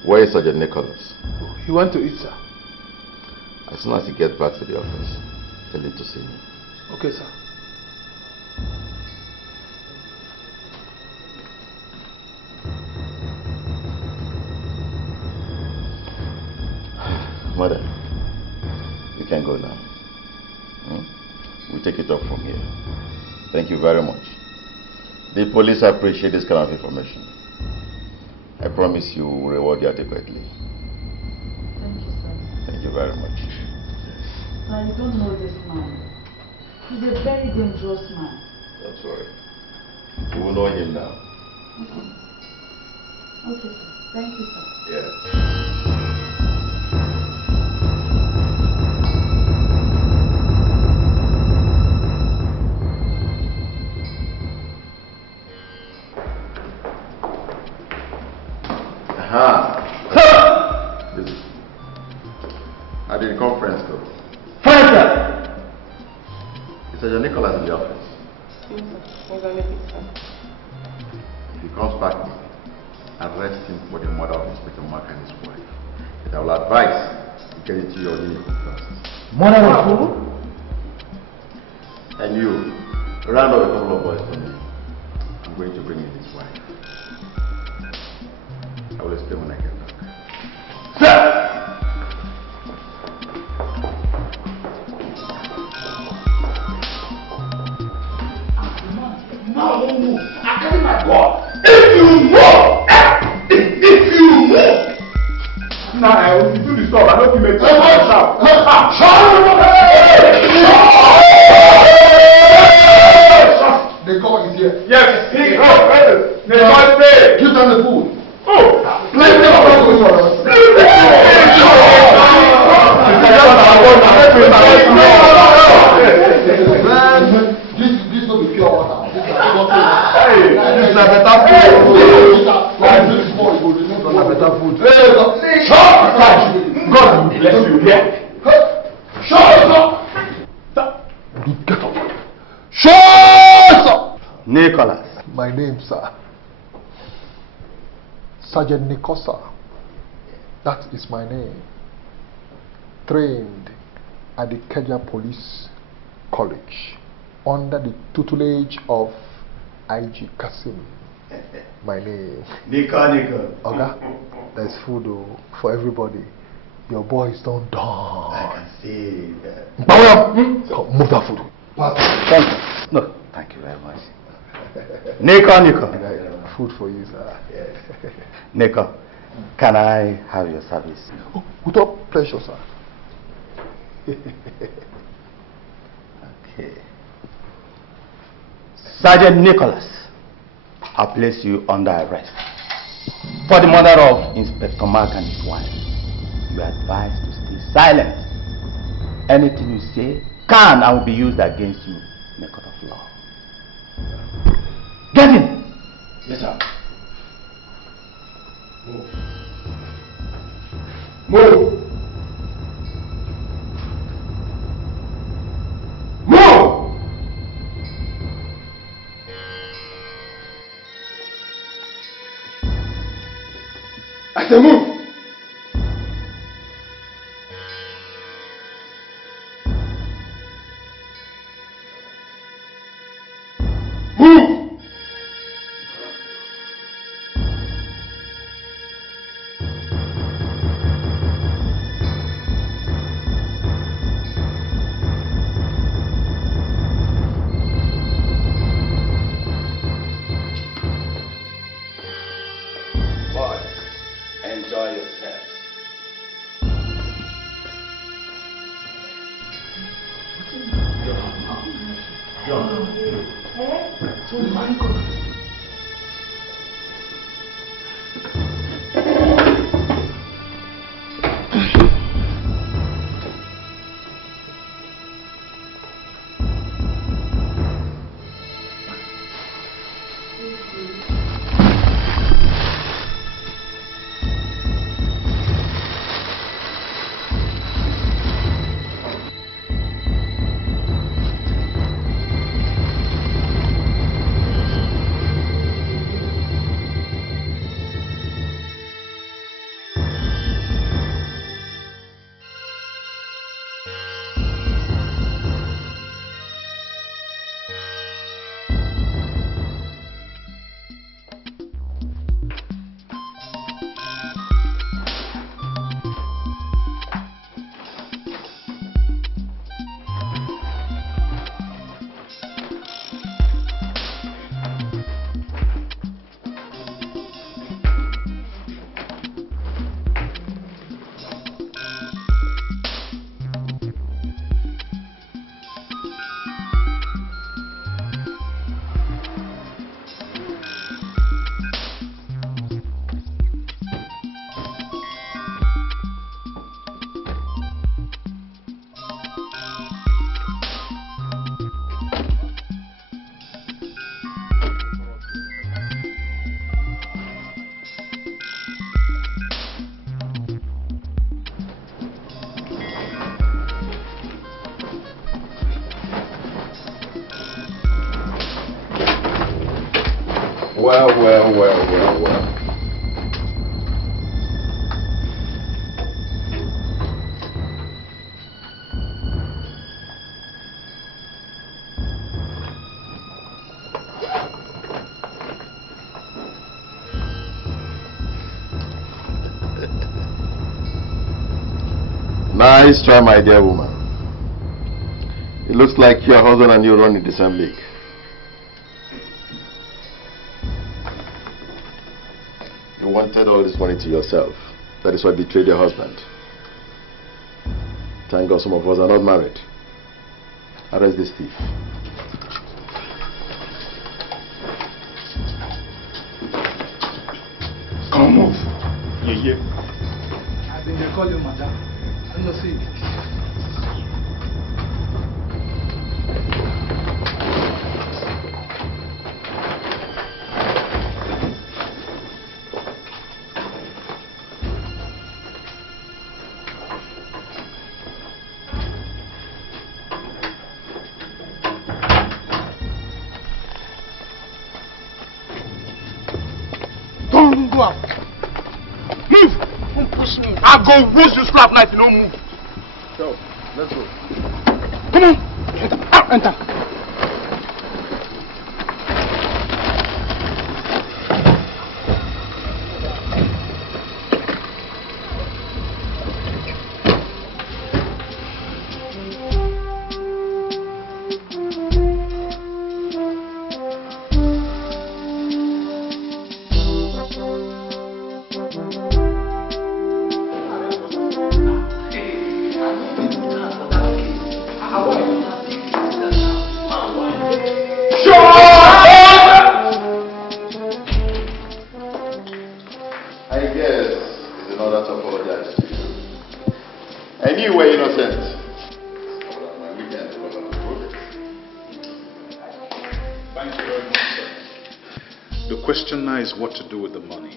Where is Sergeant Nicholas? He went to eat, sir. As soon as he gets back to the office, tell him to see me. Okay, sir. Mother, you can go now. We'll take it up from here. Thank you very much. The police appreciate this kind of information. I promise you will reward you adequately. Thank you, sir. Thank you very much. Sir, you don't know this man. He's a very dangerous man. That's right. You will know him now. Okay, sir. Thank you, sir. Yes. How did the conference go? Fine, sir. Is Sergeant Nicholas in the office? Yes, sir. Hold on a bit, sir. If he comes back, arrest him for the murder of Inspector Mark and his wife. But I will advise you get into your uniform first. Murder of who? And you, round up a couple of boys for me. I'm going to bring in his wife. I will explain when I get back. Sir! No! I tell you my God! If you move! If you move! Now I will do the stuff. I don't give a shit. The God is here. Yes, he is. The God say. Give them the food. Oh! Blame them for going on. Man, this will be pure water. This is a better food. God bless you. Yeah. Shut up! Get up. Shut up! Nicholas. My name, sir. Sergeant Nikosa. That is my name. Trained at the Keja Police College under the tutelage of IG Kasim. My name. Nico. Okay? There's food for everybody. Your boys don't die. I can see. Come, move that food. Thank you. No, thank you very much. Nico. Food for you, sir. Yes. Nico, can I have your service? Oh, with all pleasure, sir. Okay. Sergeant Nicholas, I place you under arrest for the murder of Inspector Mark and his wife. You are advised to stay silent. Anything you say can and will be used against you in a court of law. Get in! Yes, sir. Move. I say move. Enjoy yourselves. Well. Nice try, my dear woman. It looks like your husband and you run in the same league. You wanted all this money to yourself. That is why you betrayed your husband. Thank God some of us are not married. Arrest this thief. Come move. Yeah. I've been there calling madam. I'm not seeing it. Don't go out. Move! Don't push me. I'll go roast you scrap knife, you don't move. So, let's go. Come on. Enter. What to do with the money?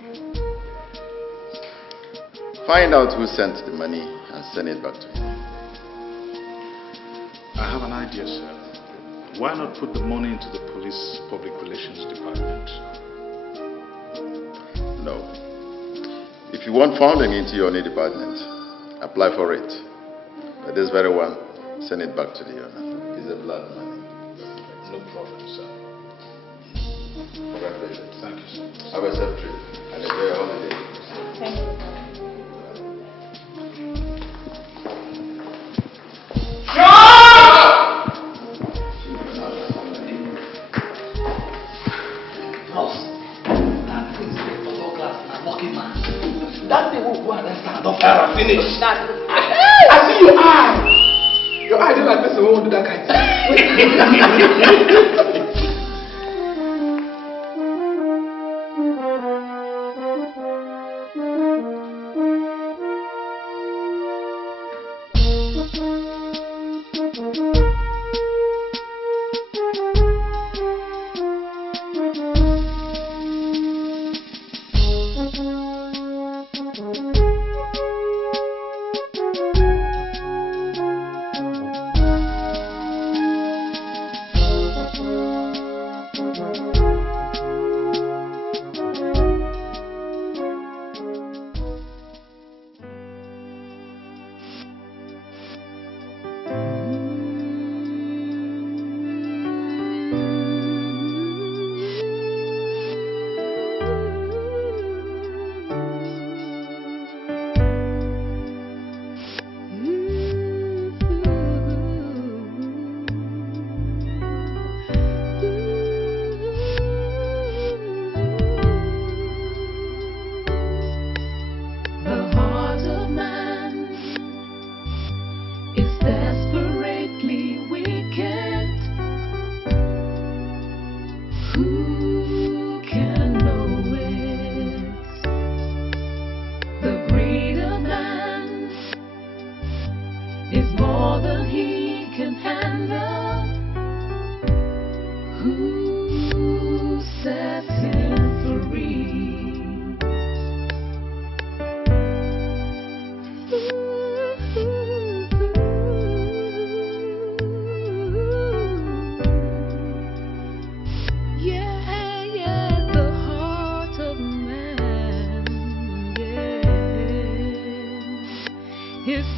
Find out who sent the money and send it back to him. I have an idea, sir. Why not put the money into the police public relations department? No. If you want funding into your new department, apply for it. But this very one, send it back to the owner. It's a blood money. No problem, sir. Congratulations. Thank you, sir. Have a safe trip and enjoy your holiday. Thank you. Boss, that thing's there for your class and working man. That thing will go and stand up there and finish. I see your eye. Your eye just like this, we won't do that kind of thing.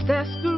desperation.